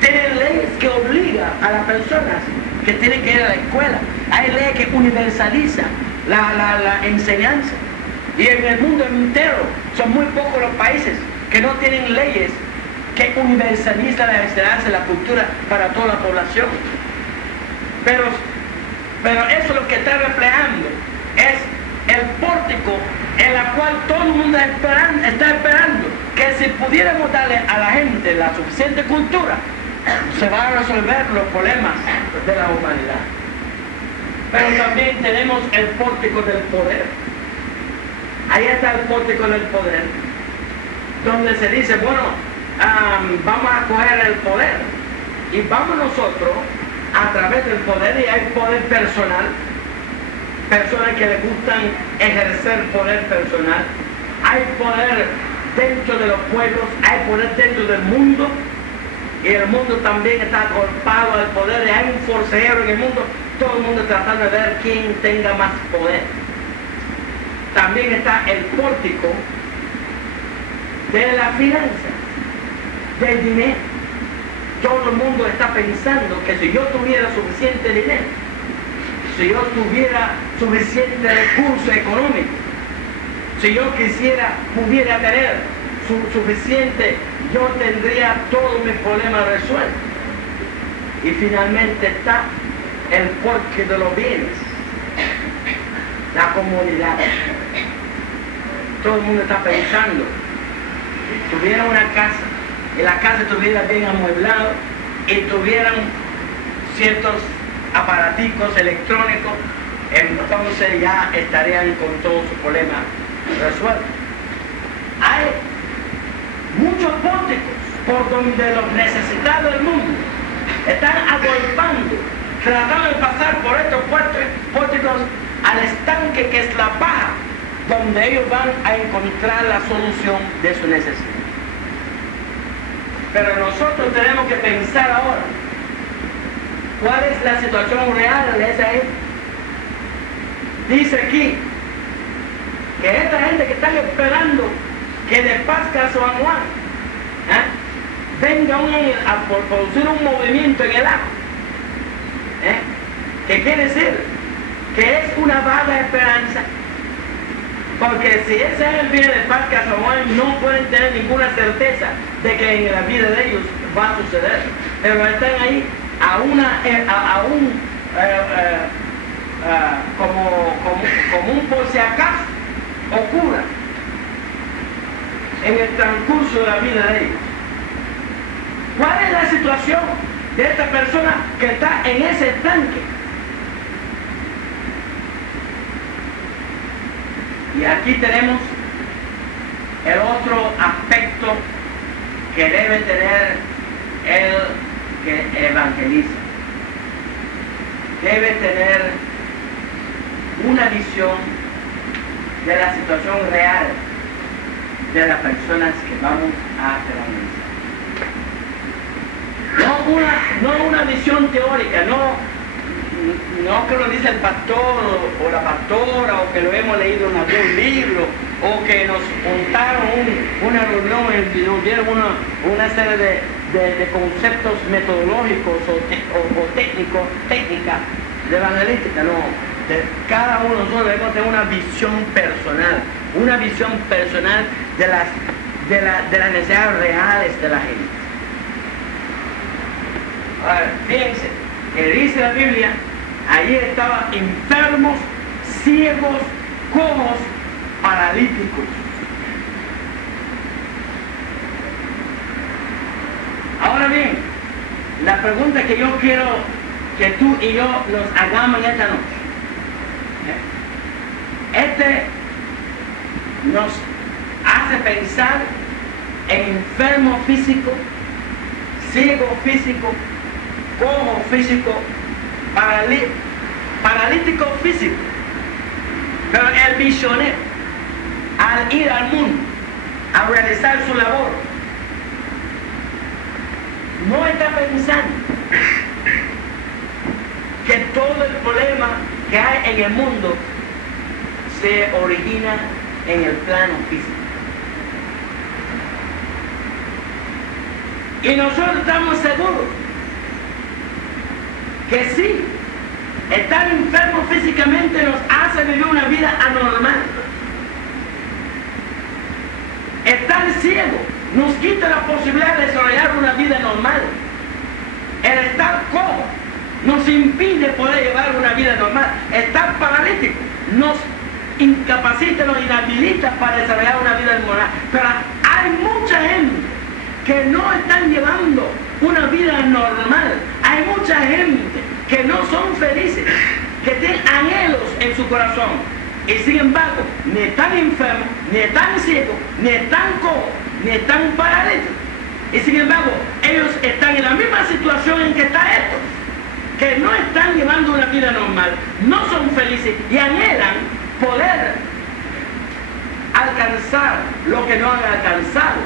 tienen leyes que obligan a las personas que tienen que ir a la escuela. Hay leyes que universalizan la enseñanza. Y en el mundo entero son muy pocos los países que no tienen leyes que universalizan la enseñanza y la cultura para toda la población. Pero eso lo que está reflejando es el pórtico en la cual todo el mundo está esperando que si pudiéramos darle a la gente la suficiente cultura, se van a resolver los problemas de la humanidad. Pero también tenemos el pórtico del poder. Ahí está el pórtico del poder, donde se dice, bueno, vamos a coger el poder y vamos nosotros a través del poder, y hay poder personal, personas que les gustan ejercer poder personal, hay poder dentro de los pueblos, hay poder dentro del mundo, y el mundo también está golpeado al poder, y hay un forcejeo en el mundo, todo el mundo tratando de ver quién tenga más poder. También está el pórtico de la finanza, del dinero. Todo el mundo está pensando que si yo tuviera suficiente dinero, si yo tuviera suficiente recurso económico, si yo pudiera tener suficiente, yo tendría todos mis problemas resueltos. Y finalmente está el porqué de los bienes, la comunidad. Todo el mundo está pensando, si tuviera una casa, y la casa estuviera bien amueblada, y tuvieran ciertos aparaticos electrónicos, entonces ya estarían con todos sus problemas resueltos. Hay muchos pórticos por donde los necesitados del mundo están agolpando, tratando de pasar por estos pórticos al estanque que es la paja, donde ellos van a encontrar la solución de su necesidad. Pero nosotros tenemos que pensar ahora, ¿cuál es la situación real de esa gente? Dice aquí que esta gente que están esperando que de Pascua a San Juan venga a producir un movimiento en el agua, que quiere decir que es una vaga esperanza, porque si ese es el día de Pascua a San Juan, no pueden tener ninguna certeza de que en la vida de ellos va a suceder, pero están ahí como un por si acaso ocurra. en el transcurso de la vida de ellos. ¿Cuál es la situación de esta persona que está en ese estanque? Y aquí tenemos el otro aspecto que debe tener el que evangeliza. Debe tener una visión de la situación real de las personas que vamos a evangelizar. No una visión teórica, no que lo dice el pastor o la pastora, o que lo hemos leído en algún libro, o que nos contaron una reunión y nos dieron una serie de conceptos metodológicos o técnicas de evangelística. No, de cada uno de nosotros debemos tener una visión personal de las necesidades reales de la gente. Ahora, fíjense, que dice la Biblia, allí estaban enfermos, ciegos, cojos, paralíticos. Ahora bien, la pregunta que yo quiero que tú y yo nos hagamos en esta noche, nos hace pensar en enfermo físico, ciego físico, cojo físico, paralítico físico. Pero el misionero, al ir al mundo a realizar su labor, no está pensando que todo el problema que hay en el mundo se origina en el plano físico. Y nosotros estamos seguros que sí, estar enfermo físicamente nos hace vivir una vida anormal. Estar ciego nos quita la posibilidad de desarrollar una vida normal. El estar cojo nos impide poder llevar una vida normal. Estar paralítico nos incapacita, nos inhabilita para desarrollar una vida normal. Pero hay mucha gente que no están llevando una vida normal. Hay mucha gente que no son felices, que tienen anhelos en su corazón, y sin embargo ni están enfermos, ni están ciegos, ni están cojos, ni están paralíticos, y sin embargo ellos están en la misma situación en que están estos, que no están llevando una vida normal, no son felices y anhelan poder alcanzar lo que no han alcanzado.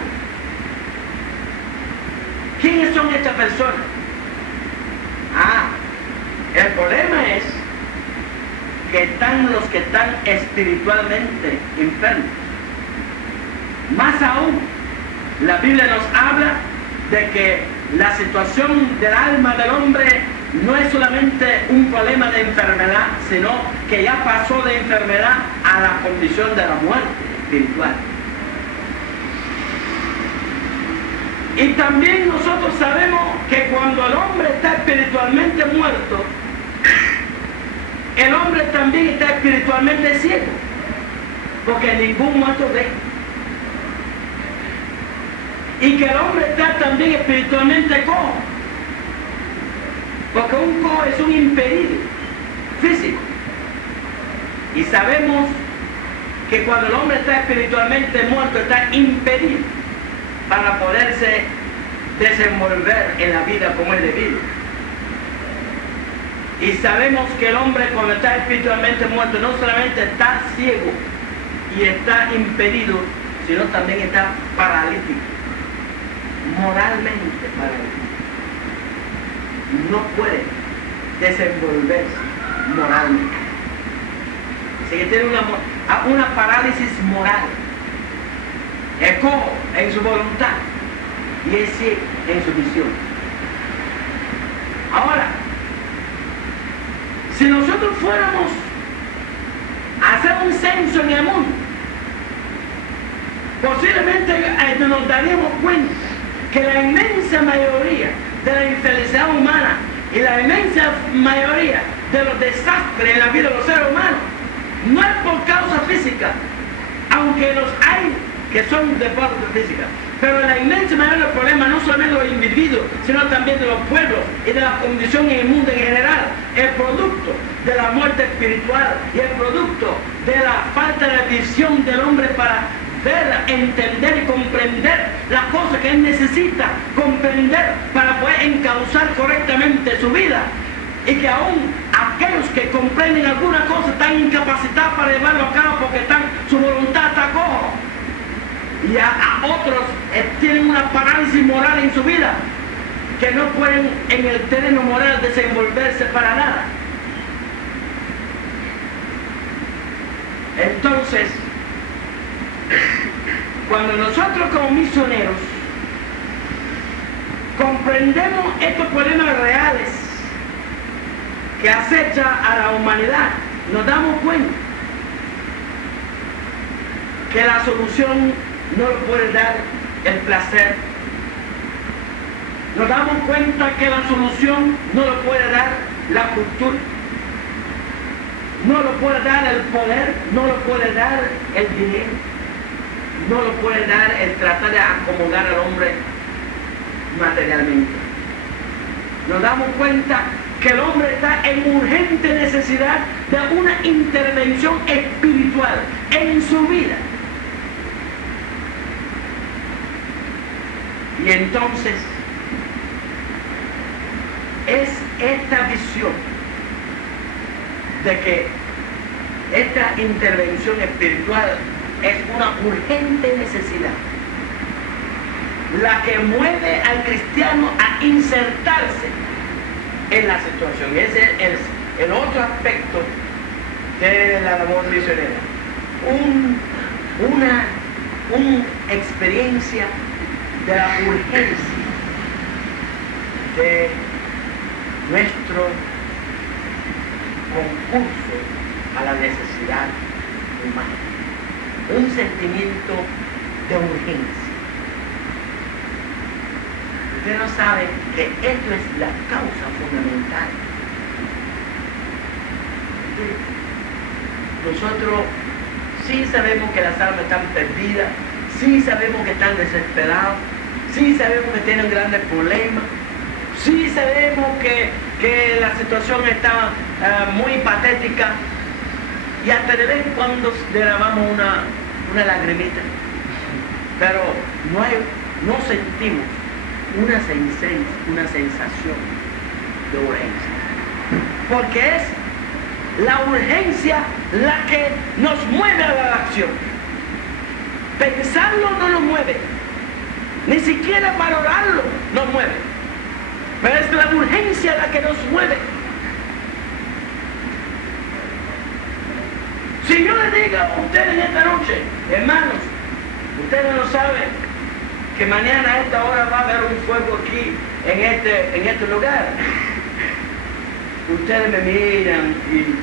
¿Quiénes son estas personas? El problema es que están los que están espiritualmente enfermos. Más aún, la Biblia nos habla de que la situación del alma del hombre no es solamente un problema de enfermedad, sino que ya pasó de enfermedad a la condición de la muerte espiritual. Y también nosotros sabemos que cuando el hombre está espiritualmente muerto, el hombre también está espiritualmente ciego, porque ningún muerto ve. Y que el hombre está también espiritualmente cojo, porque un cojo es un impedido físico. Y sabemos que cuando el hombre está espiritualmente muerto, está impedido para poderse desenvolver en la vida como es debido. Y sabemos que el hombre cuando está espiritualmente muerto no solamente está ciego y está impedido, sino también está paralítico, moralmente paralítico. No puede desenvolverse moralmente. Así que tiene una parálisis moral. Es cojo en su voluntad y es ciego en su visión. Ahora, si nosotros fuéramos a hacer un censo en el mundo, posiblemente nos daríamos cuenta que la inmensa mayoría de la infelicidad humana y la inmensa mayoría de los desastres en la vida de los seres humanos no es por causa física, aunque los hay que son de forma física. Pero la inmensa mayoría del problema no solamente de los individuos, sino también de los pueblos y de la condición en el mundo en general, el producto de la muerte espiritual y el producto de la falta de visión del hombre para ver, entender y comprender las cosas que él necesita comprender para poder encauzar correctamente su vida. Y que aún aquellos que comprenden alguna cosa están incapacitados para llevarlo a cabo porque su voluntad está cojo. Y a otros tienen una parálisis moral en su vida que no pueden en el terreno moral desenvolverse para nada. Entonces, cuando nosotros como misioneros comprendemos estos problemas reales que acechan a la humanidad, nos damos cuenta que la solución no lo puede dar el placer. Nos damos cuenta que la solución no lo puede dar la cultura, no lo puede dar el poder, no lo puede dar el dinero, no lo puede dar el tratar de acomodar al hombre materialmente. Nos damos cuenta que el hombre está en urgente necesidad de una intervención espiritual en su vida. Y entonces es esta visión de que esta intervención espiritual es una urgente necesidad la que mueve al cristiano a insertarse en la situación. Ese es el otro aspecto de la labor misionera. Una experiencia de la urgencia de nuestro concurso a la necesidad humana. Un sentimiento de urgencia. Usted no sabe que esto es la causa fundamental. Nosotros sí sabemos que las almas están perdidas, sí sabemos que están desesperados, sí sabemos que tienen grandes problemas, sí sabemos que la situación está muy patética y hasta de vez en cuando derramamos una lagrimita, pero no sentimos una sensación de urgencia, porque es la urgencia la que nos mueve a la acción. Pensarlo no nos mueve, ni siquiera valorarlo nos mueve, pero es la urgencia la que nos mueve. Si yo les digo a ustedes esta noche, hermanos, ustedes no saben que mañana a esta hora va a haber un fuego aquí en este lugar, ustedes me miran y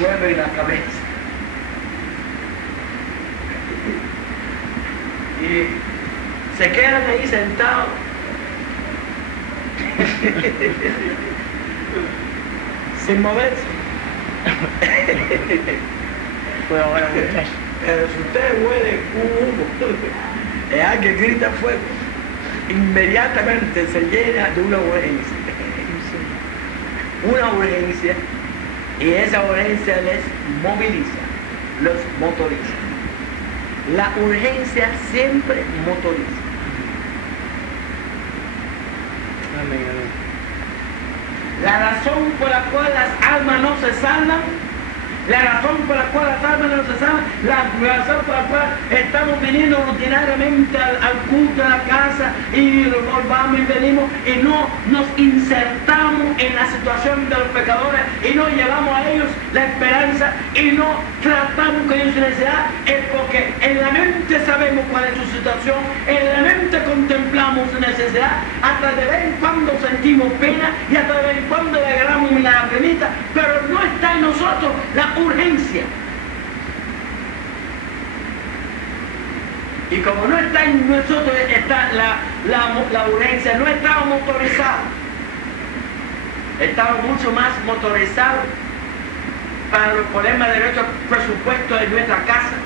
mueven la cabeza y se quedan ahí sentados sin moverse. Pero si ustedes huelen un humo, es alguien que grita fuego, inmediatamente se llena de una urgencia. Una urgencia, y esa urgencia les moviliza, los motoriza. La urgencia siempre motoriza. Amén, amén. La razón por la cual las almas no se salvan, la razón por la cual las almas no se salvan, la razón por la cual estamos viniendo rutinariamente al culto de la casa y vamos y venimos y no nos insertamos en la situación de los pecadores y no llevamos a ellos la esperanza y no tratamos con ellos su necesidad, es porque en la mente sabemos cuál es su situación, en la mente contemplamos su necesidad, hasta de vez en cuando sentimos pena y hasta de vez en cuando le agarramos una lagrimita, pero no está en nosotros la urgencia. Y como no está en nosotros está la urgencia, no estamos motorizados. Estamos mucho más motorizados para los problemas de nuestro presupuesto de nuestra casa,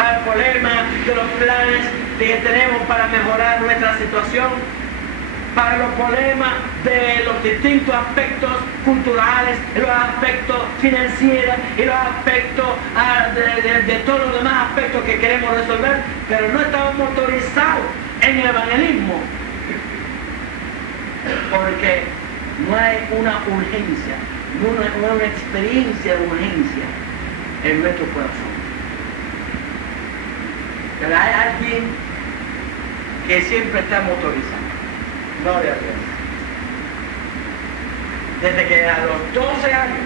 para el problema de los planes que tenemos para mejorar nuestra situación, para los problemas de los distintos aspectos culturales, los aspectos financieros y los aspectos de todos los demás aspectos que queremos resolver, pero no estamos motorizados en el evangelismo, porque no hay una urgencia, no hay una experiencia de urgencia en nuestro corazón. Pero hay alguien que siempre está motorizado. Gloria a Dios. Desde que a los 12 años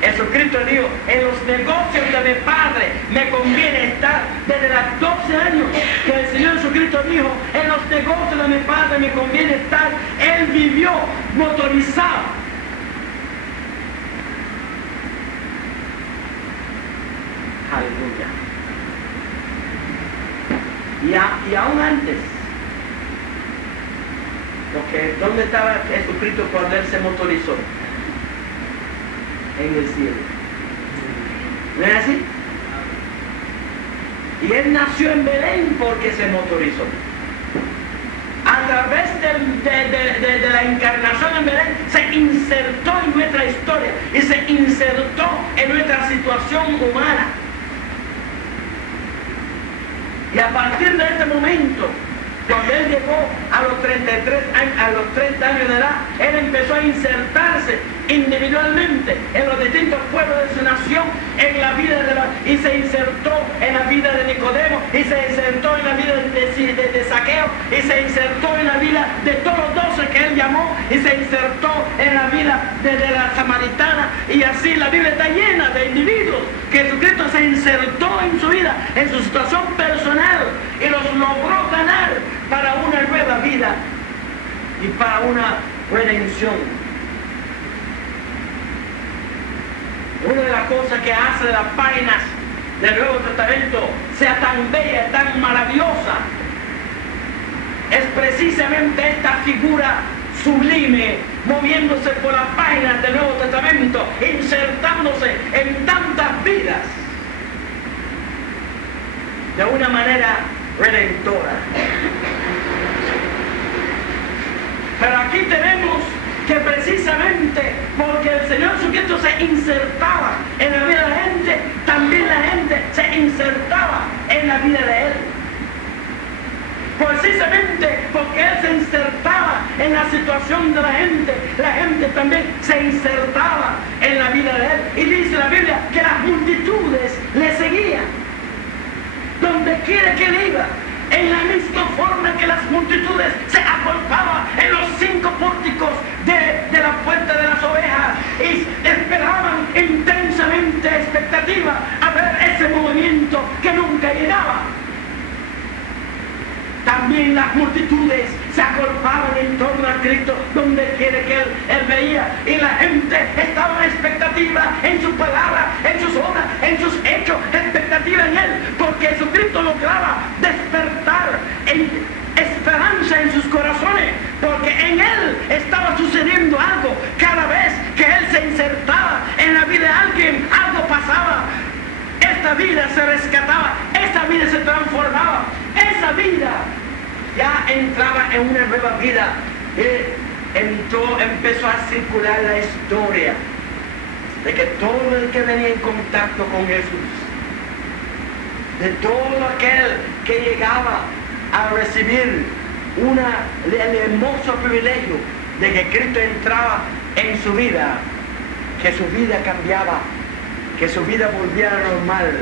Jesucristo dijo, en los negocios de mi Padre me conviene estar. Desde los 12 años que el Señor Jesucristo dijo, en los negocios de mi Padre me conviene estar, Él vivió motorizado. Aleluya. Y aún antes, porque ¿dónde estaba Jesucristo cuando Él se motorizó? En el cielo. ¿No es así? Y Él nació en Belén porque se motorizó. A través de la encarnación en Belén se insertó en nuestra historia y se insertó en nuestra situación humana. Y a partir de este momento, cuando Él llegó a los 33 años, a los 30 años de edad, Él empezó a insertarse individualmente en los distintos pueblos de su nación, en la vida y se insertó en la vida de Nicodemo, y se insertó en la vida de Zaqueo, y se insertó en la vida de todos los 12 que Él llamó, y se insertó en la vida de la samaritana, y así la Biblia está llena de individuos que Jesucristo se insertó en su vida, en su situación personal, y los logró ganar para una nueva vida y para una redención. Una de las cosas que hace de las páginas del Nuevo Testamento sea tan bella, tan maravillosa, es precisamente esta figura sublime, moviéndose por las páginas del Nuevo Testamento, insertándose en tantas vidas de una manera redentora. Pero aquí tenemos que precisamente porque el Señor Jesucristo se insertaba en la vida de la gente, también la gente se insertaba en la vida de Él. Precisamente porque Él se insertaba en la situación de la gente también se insertaba en la vida de Él. Y dice la Biblia que las multitudes le seguían donde quiera que Él iba. En la misma forma que las multitudes se agolpaban en los 5 pórticos de la puerta de las ovejas y esperaban intensamente, expectativa, a ver ese movimiento que nunca llegaba. También las multitudes se agolpaban en torno a Cristo donde quiera que él veía, y la gente estaba en expectativa en su palabra, en sus obras, en sus hechos, expectativa en Él, porque Jesucristo lograba despertar en esperanza en sus corazones, porque en Él estaba sucediendo algo. Cada vez que Él se insertaba en la vida de alguien, algo pasaba. Esta vida se rescataba, esa vida se transformaba, esa vida ya entraba en una nueva vida. Empezó a circular la historia de que todo el que venía en contacto con Jesús, de todo aquel que llegaba a recibir el hermoso privilegio de que Cristo entraba en su vida, que su vida cambiaba, que su vida volviera normal,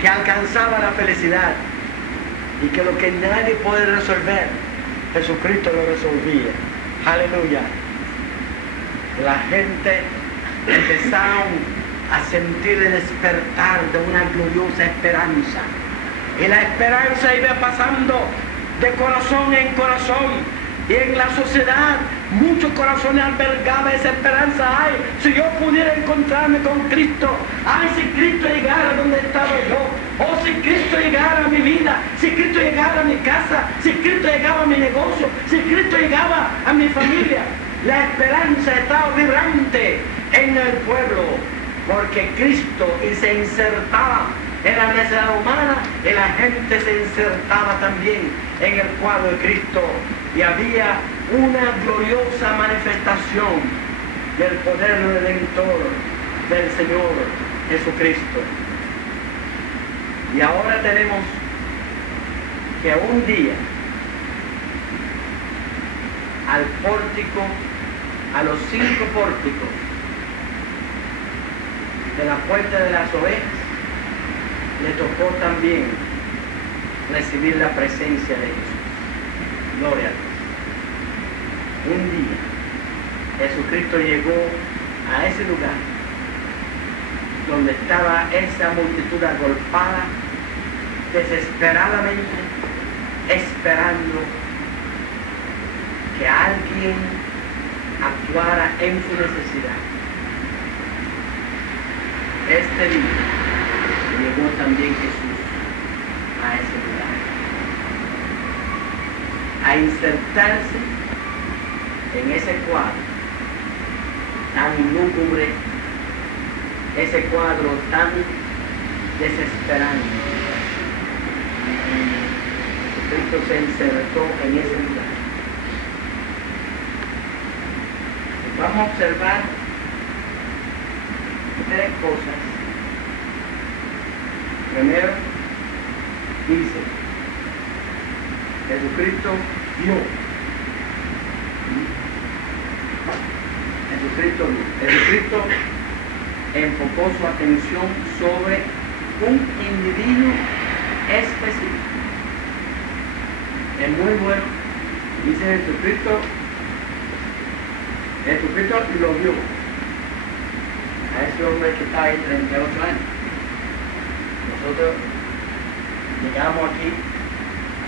que alcanzaba la felicidad, y que lo que nadie puede resolver, Jesucristo lo resolvía. Aleluya. La gente empezaron a sentir el despertar de una gloriosa esperanza, y la esperanza iba pasando de corazón en corazón. Y en la sociedad, muchos corazones albergaban esa esperanza. Ay, si yo pudiera encontrarme con Cristo. Ay, si Cristo llegara donde estaba yo. O si Cristo llegara a mi vida. Si Cristo llegara a mi casa. Si Cristo llegaba a mi negocio. Si Cristo llegaba a mi familia. La esperanza estaba vibrante en el pueblo, porque Cristo se insertaba en la necesidad humana, y la gente se insertaba también en el cuadro de Cristo, y había una gloriosa manifestación del poder redentor del Señor Jesucristo. Y ahora tenemos que un día al pórtico, a los 5 pórticos de la puerta de las ovejas, le tocó también recibir la presencia de Jesús. Gloria a Dios. Un día Jesucristo llegó a ese lugar donde estaba esa multitud agolpada, desesperadamente esperando que alguien actuara en su necesidad. Este día llegó también Jesús a ese lugar, a insertarse en ese cuadro tan lúgubre, ese cuadro tan desesperante. Cristo se insertó en ese lugar. Vamos a observar 3 cosas. Primero, dice, Jesucristo vio. Jesucristo enfocó su atención sobre un individuo específico. Es muy bueno. Dice Jesucristo lo vio a ese hombre que está ahí 38 años. Nosotros llegamos aquí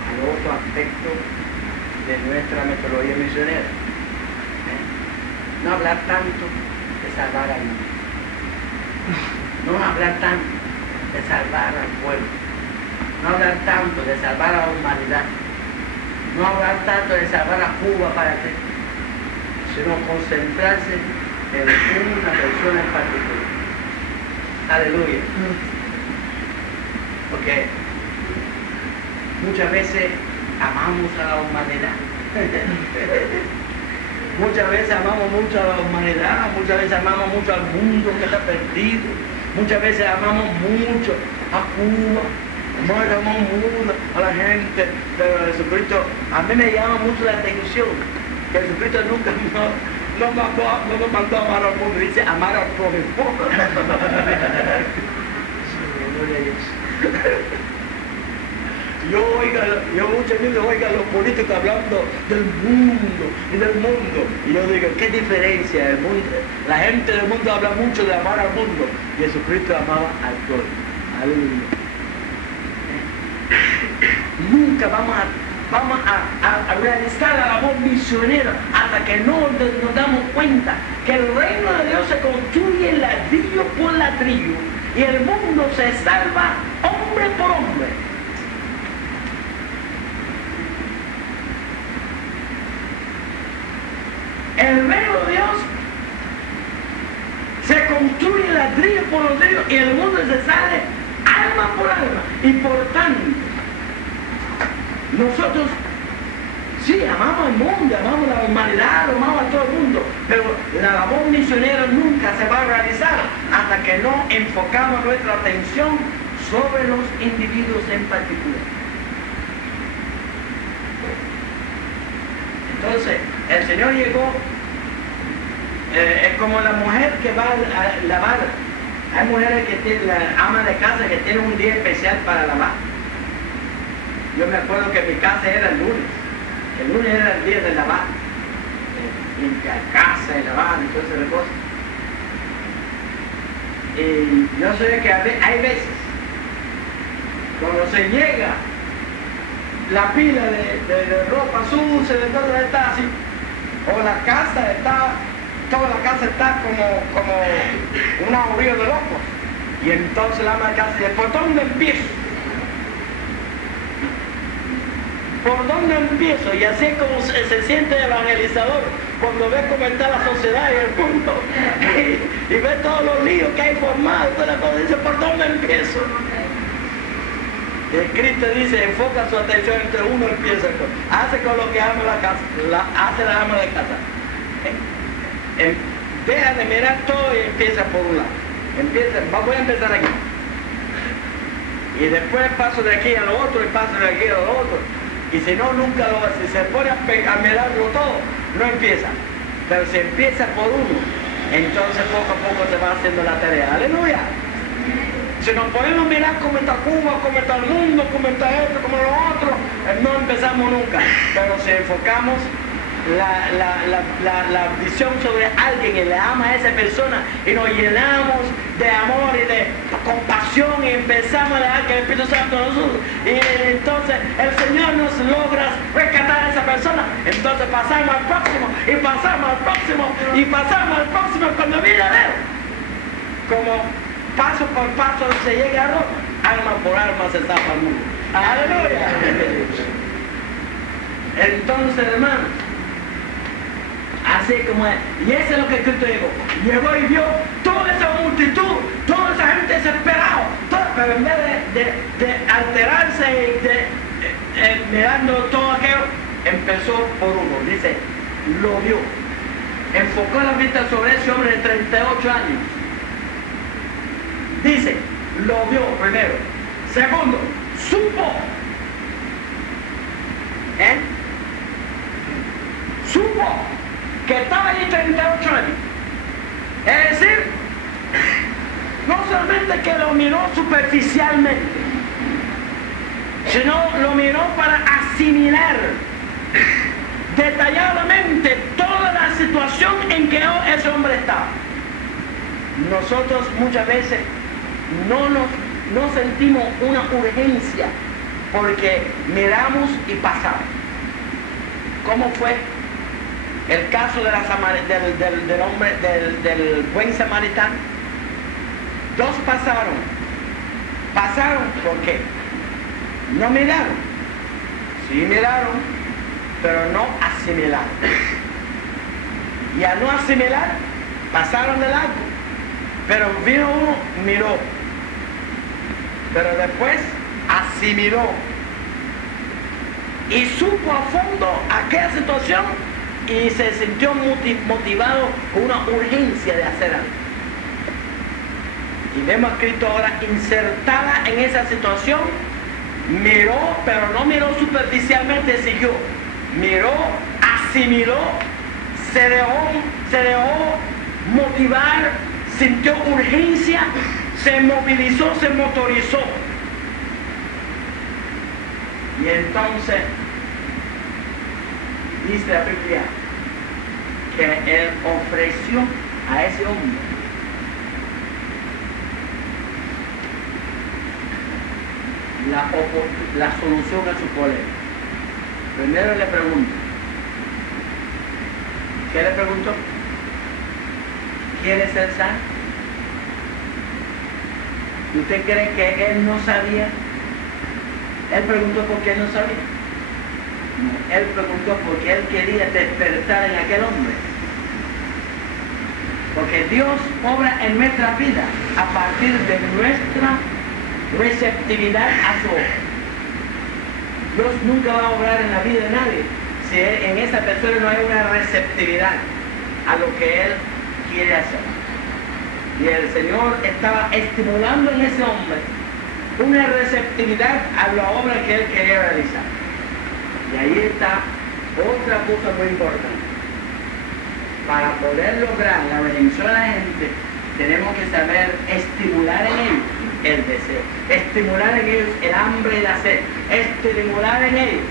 al otro aspecto de nuestra metodología misionera. No hablar tanto de salvar al mundo. No hablar tanto de salvar al pueblo. No hablar tanto de salvar a la humanidad. No hablar tanto de salvar a Cuba para que, sino concentrarse en una persona en particular. Aleluya. Porque muchas veces amamos a la humanidad. Muchas veces amamos mucho a la humanidad, muchas veces amamos mucho al mundo que está perdido, muchas veces amamos mucho a Cuba, amamos mucho a la gente, pero Jesucristo, a mí me llama mucho la atención que Jesucristo nunca no me mandó a amar al mundo, dice amar al prójimo. Yo muchas veces oigo a los políticos hablando del mundo, y yo digo, ¿qué diferencia el mundo? La gente del mundo habla mucho de amar al mundo, y Jesucristo amaba al pueblo. Aleluya. Nunca vamos a realizar la labor misionera hasta que no nos damos cuenta que el reino de Dios se construye ladrillo por ladrillo, y el mundo se salva hombre por hombre. El reino de Dios se construye ladrillo por ladrillo, y el mundo se sale alma por alma. Y por tanto, nosotros sí amamos al mundo, amamos a la humanidad, amamos a todo el mundo, pero la labor misionera nunca se va a realizar hasta que no enfocamos nuestra atención sobre los individuos en particular. Entonces, el Señor llegó, es como la mujer que va a lavar. Hay mujeres que tienen, la ama de casa, que tiene un día especial para lavar. Yo me acuerdo que mi casa era el lunes. El lunes era el día de lavar. Limpiar casa y lavar y todas esas cosas. Y yo sé que hay veces, cuando se llega la pila de ropa sucia, de todo está así, o la casa está, toda la casa está como una aburrida de locos. Y entonces la ama de casa dice, ¿por dónde empiezo? ¿Por dónde empiezo? Y así es como se siente el evangelizador cuando ve cómo está la sociedad y el mundo y ve todos los líos que hay formados, toda la cosa, dice, ¿por dónde empiezo? Cristo dice, enfoca su atención entre uno empieza hace con lo que ama la casa, hace la ama de casa. Deja de mirar todo y empieza por un lado. Voy a empezar aquí. Y después paso de aquí a lo otro y paso de aquí a lo otro. Y si no, nunca lo hace. Si se pone a mirarlo todo, no empieza. Pero si empieza por uno, entonces poco a poco se va haciendo la tarea. ¡Aleluya! Si nos podemos mirar cómo está Cuba, cómo está el mundo, cómo está esto, cómo lo otro, no empezamos nunca. Pero si enfocamos la visión sobre alguien y le ama a esa persona y nos llenamos de amor y de compasión y empezamos a dejar que el Espíritu Santo nos use, y entonces el Señor nos logra rescatar a esa persona, entonces pasamos al próximo y pasamos al próximo y pasamos al próximo. Cuando viene a ver, como paso por paso se llega a Roma, alma por alma se tapa el mundo. ¡Aleluya! Entonces, hermanos, así como es. Y eso es lo que Cristo dijo. Llegó y vio toda esa multitud, toda esa gente desesperada, pero en vez de alterarse y mirando todo aquello, empezó por uno. Dice, lo vio. Enfocó la vista sobre ese hombre de 38 años. Dice, lo vio primero. Segundo, supo. Supo que estaba allí 38 años. Es decir, no solamente que lo miró superficialmente, sino lo miró para asimilar detalladamente toda la situación en que ese hombre estaba. Nosotros muchas veces no sentimos una urgencia porque miramos y pasamos. ¿Cómo fue el caso de del hombre, del buen samaritano? Dos pasaron porque no miraron, sí miraron, pero no asimilaron, y al no asimilar pasaron de largo. Pero vino uno, miró, pero después asimiló y supo a fondo aquella situación y se sintió motivado con una urgencia de hacer algo. Y vemos a Cristo ahora insertada en esa situación. Miró, pero no miró superficialmente, siguió. Miró, asimiló, se dejó motivar, sintió urgencia, se movilizó, se motorizó. Y entonces dice la Biblia que él ofreció a ese hombre la solución a su problema. Primero le pregunto, ¿qué le preguntó? ¿Quiere ser sano? ¿Y usted cree que él no sabía? Él preguntó por qué él no sabía. No, él preguntó porque él quería despertar en aquel hombre. Porque Dios obra en nuestra vida a partir de nuestra receptividad a su obra. Dios nunca va a obrar en la vida de nadie si en esa persona no hay una receptividad a lo que Él quiere hacer. Y el Señor estaba estimulando en ese hombre una receptividad a la obra que Él quería realizar. Y ahí está otra cosa muy importante. Para poder lograr la redención de la gente, tenemos que saber estimular en ellos el deseo, estimular en ellos el hambre y la sed, estimular en ellos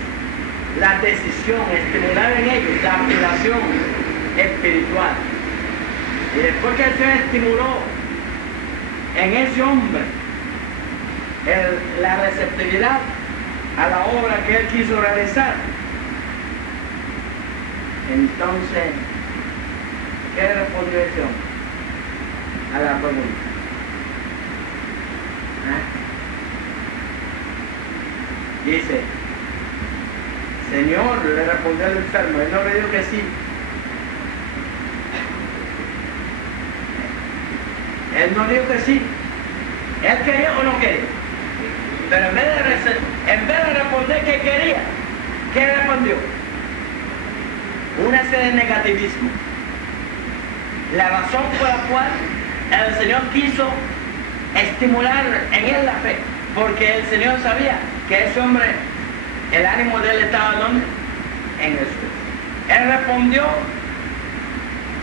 la decisión, estimular en ellos la aspiración espiritual. Y después que el Señor estimuló en ese hombre la receptividad a la obra que Él quiso realizar, entonces, ¿qué respondió ese hombre a la pregunta? Dice, Señor, le respondió el enfermo. Él no le dijo que sí. Él no dijo que sí. ¿Él quería o no quería? Pero en vez de responder que quería, ¿qué respondió? Una serie de negativismo. La razón por la cual el Señor quiso estimular en él la fe, porque el Señor sabía que ese hombre, el ánimo de él estaba ¿dónde? En Jesús. Él respondió,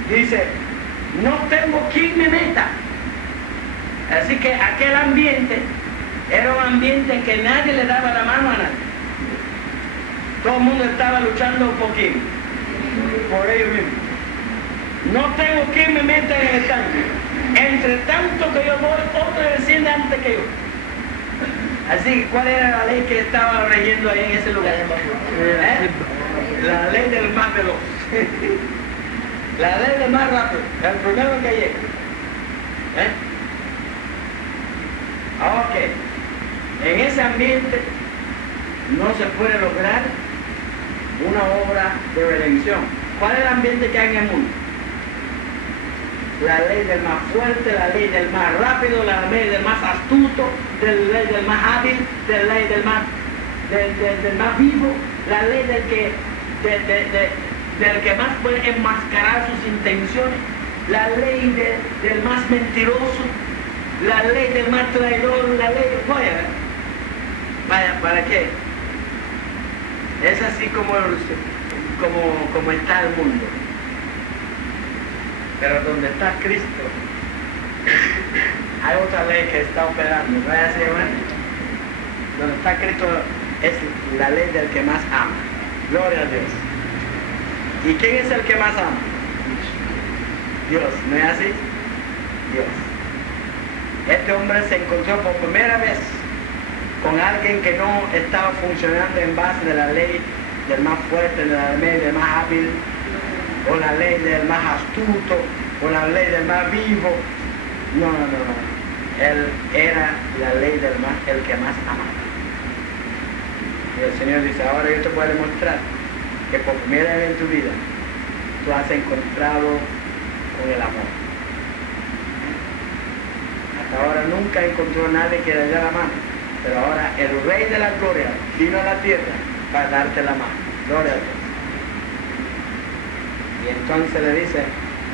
dice, no tengo quien me meta. Así que aquel ambiente era un ambiente en que nadie le daba la mano a nadie. Todo el mundo estaba luchando por quién, por ellos mismos. No tengo quien me meta en el estanque. Entre tanto que yo voy, otro desciende antes que yo. Así que, ¿cuál era la ley que estaba rigiendo ahí en ese lugar? La ley del más veloz. La ley del más rápido. El primero que llega. Ok. En ese ambiente no se puede lograr una obra de redención. ¿Cuál es el ambiente que hay en el mundo? La ley del más fuerte, la ley del más rápido, la ley del más astuto, la ley del más hábil, la ley del más vivo, la ley del que más puede enmascarar sus intenciones, la ley del más mentiroso, la ley del más traidor, la ley de... Vaya, ¿para qué? Es así como está el mundo. Pero donde está Cristo, hay otra ley que está operando, ¿no es así, hermano? Donde está Cristo es la ley del que más ama. Gloria a Dios. ¿Y quién es el que más ama? Dios, ¿no es así? Dios. Este hombre se encontró por primera vez con alguien que no estaba funcionando en base de la ley del más fuerte, de la ley del más hábil, o la ley del más astuto, o la ley del más vivo. No. Él era la ley del más, el que más amaba. Y el Señor dice, ahora yo te voy a demostrar que por primera vez en tu vida tú has encontrado con el amor. Hasta ahora nunca encontró a nadie que le diera la mano, pero ahora el Rey de la Gloria vino a la tierra para darte la mano. Gloria a Dios. Y entonces le dice,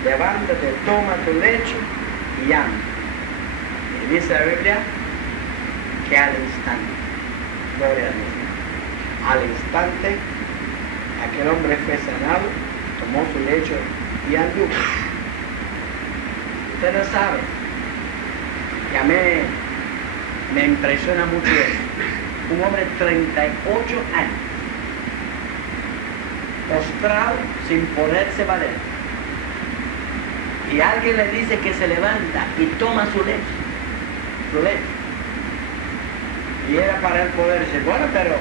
levántate, toma tu lecho y anda. Y dice la Biblia que al instante, gloria a Dios, al instante aquel hombre fue sanado, tomó su lecho y anduvo. Usted no sabe que a mí me impresiona mucho eso. Un hombre de 38 años, postrado sin poderse valer, y alguien le dice que se levanta y toma su lecho, y era para él poder decir, bueno, pero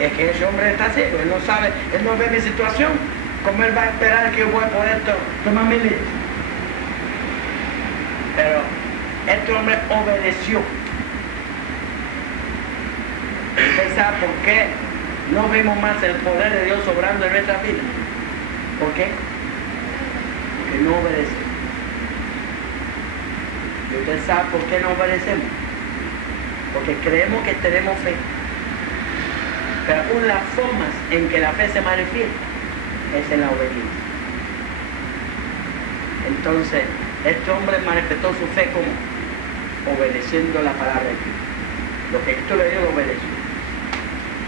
es que ese hombre está ciego, él no sabe, él no ve mi situación, ¿cómo él va a esperar que yo voy a poder tomar mi lecho? Pero este hombre obedeció. ¿Usted sabe por qué no vemos más el poder de Dios obrando en nuestra vida? ¿Por qué? Porque no obedecemos. ¿Y usted sabe por qué no obedecemos? Porque creemos que tenemos fe. Pero una de las formas en que la fe se manifiesta es en la obediencia. Entonces, este hombre manifestó su fe como obedeciendo la palabra de Dios. Lo que Cristo le dio lo obedeció.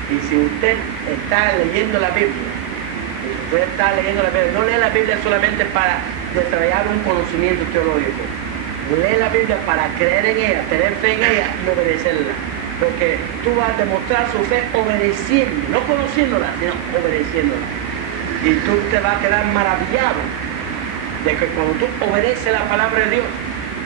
Y si usted está leyendo la Biblia, no lee la Biblia solamente para desarrollar un conocimiento teológico. Lee la Biblia para creer en ella, tener fe en ella y obedecerla. Porque tú vas a demostrar su fe obedeciendo, no conociéndola, sino obedeciéndola. Y tú te vas a quedar maravillado de que cuando tú obedeces la palabra de Dios,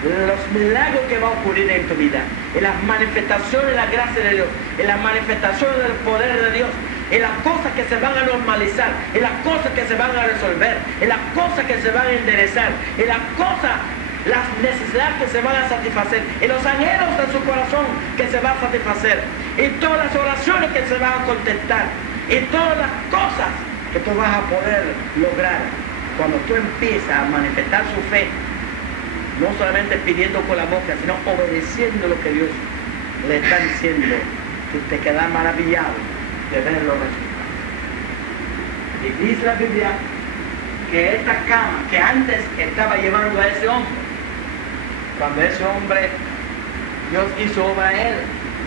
los milagros que va a ocurrir en tu vida, en las manifestaciones de la gracia de Dios, en las manifestaciones del poder de Dios, en las cosas que se van a normalizar, en las cosas que se van a resolver, en las cosas que se van a enderezar, en las cosas, las necesidades que se van a satisfacer, en los anhelos de su corazón que se van a satisfacer, en todas las oraciones que se van a contestar, en todas las cosas que tú vas a poder lograr cuando tú empiezas a manifestar su fe, no solamente pidiendo con la boca, sino obedeciendo lo que Dios le está diciendo tú te quedas maravillado de ver los resultados. Y dice la Biblia que esta cama que antes estaba llevando a ese hombre, cuando ese hombre, Dios hizo obra a él,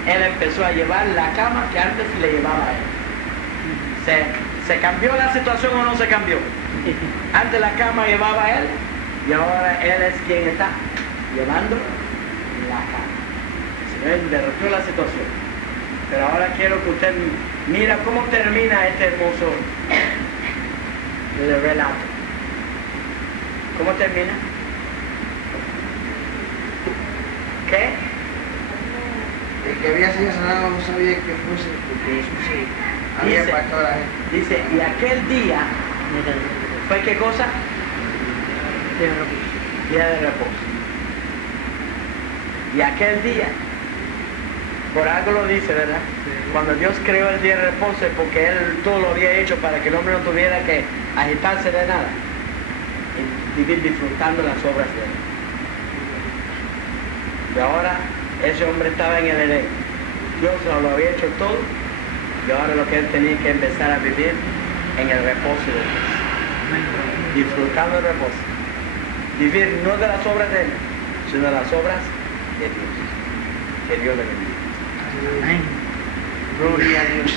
él empezó a llevar la cama que antes le llevaba a él. ¿Se cambió la situación o no se cambió? Antes la cama llevaba a él y ahora él es quien está llevando la cama. El Señor derrotó la situación. Pero ahora quiero que usted mira cómo termina este hermoso relato. ¿Cómo termina? ¿Qué? El que había sido sanado no sabía que fuese, porque Jesús había Dice- impactado a la gente. Dice, y aquel día, ¿fue qué cosa? Día de reposo. Y aquel día, por algo lo dice, ¿verdad? Cuando Dios creó el día de reposo es porque Él todo lo había hecho para que el hombre no tuviera que agitarse de nada y vivir disfrutando las obras de Él. Y ahora ese hombre estaba en el Edén. Dios lo había hecho todo y ahora lo que él tenía que empezar a vivir en el reposo de Dios. Disfrutando el reposo. Vivir no de las obras de Él, sino de las obras de Dios. Que Dios le bendiga. Amén. Gloria a Dios.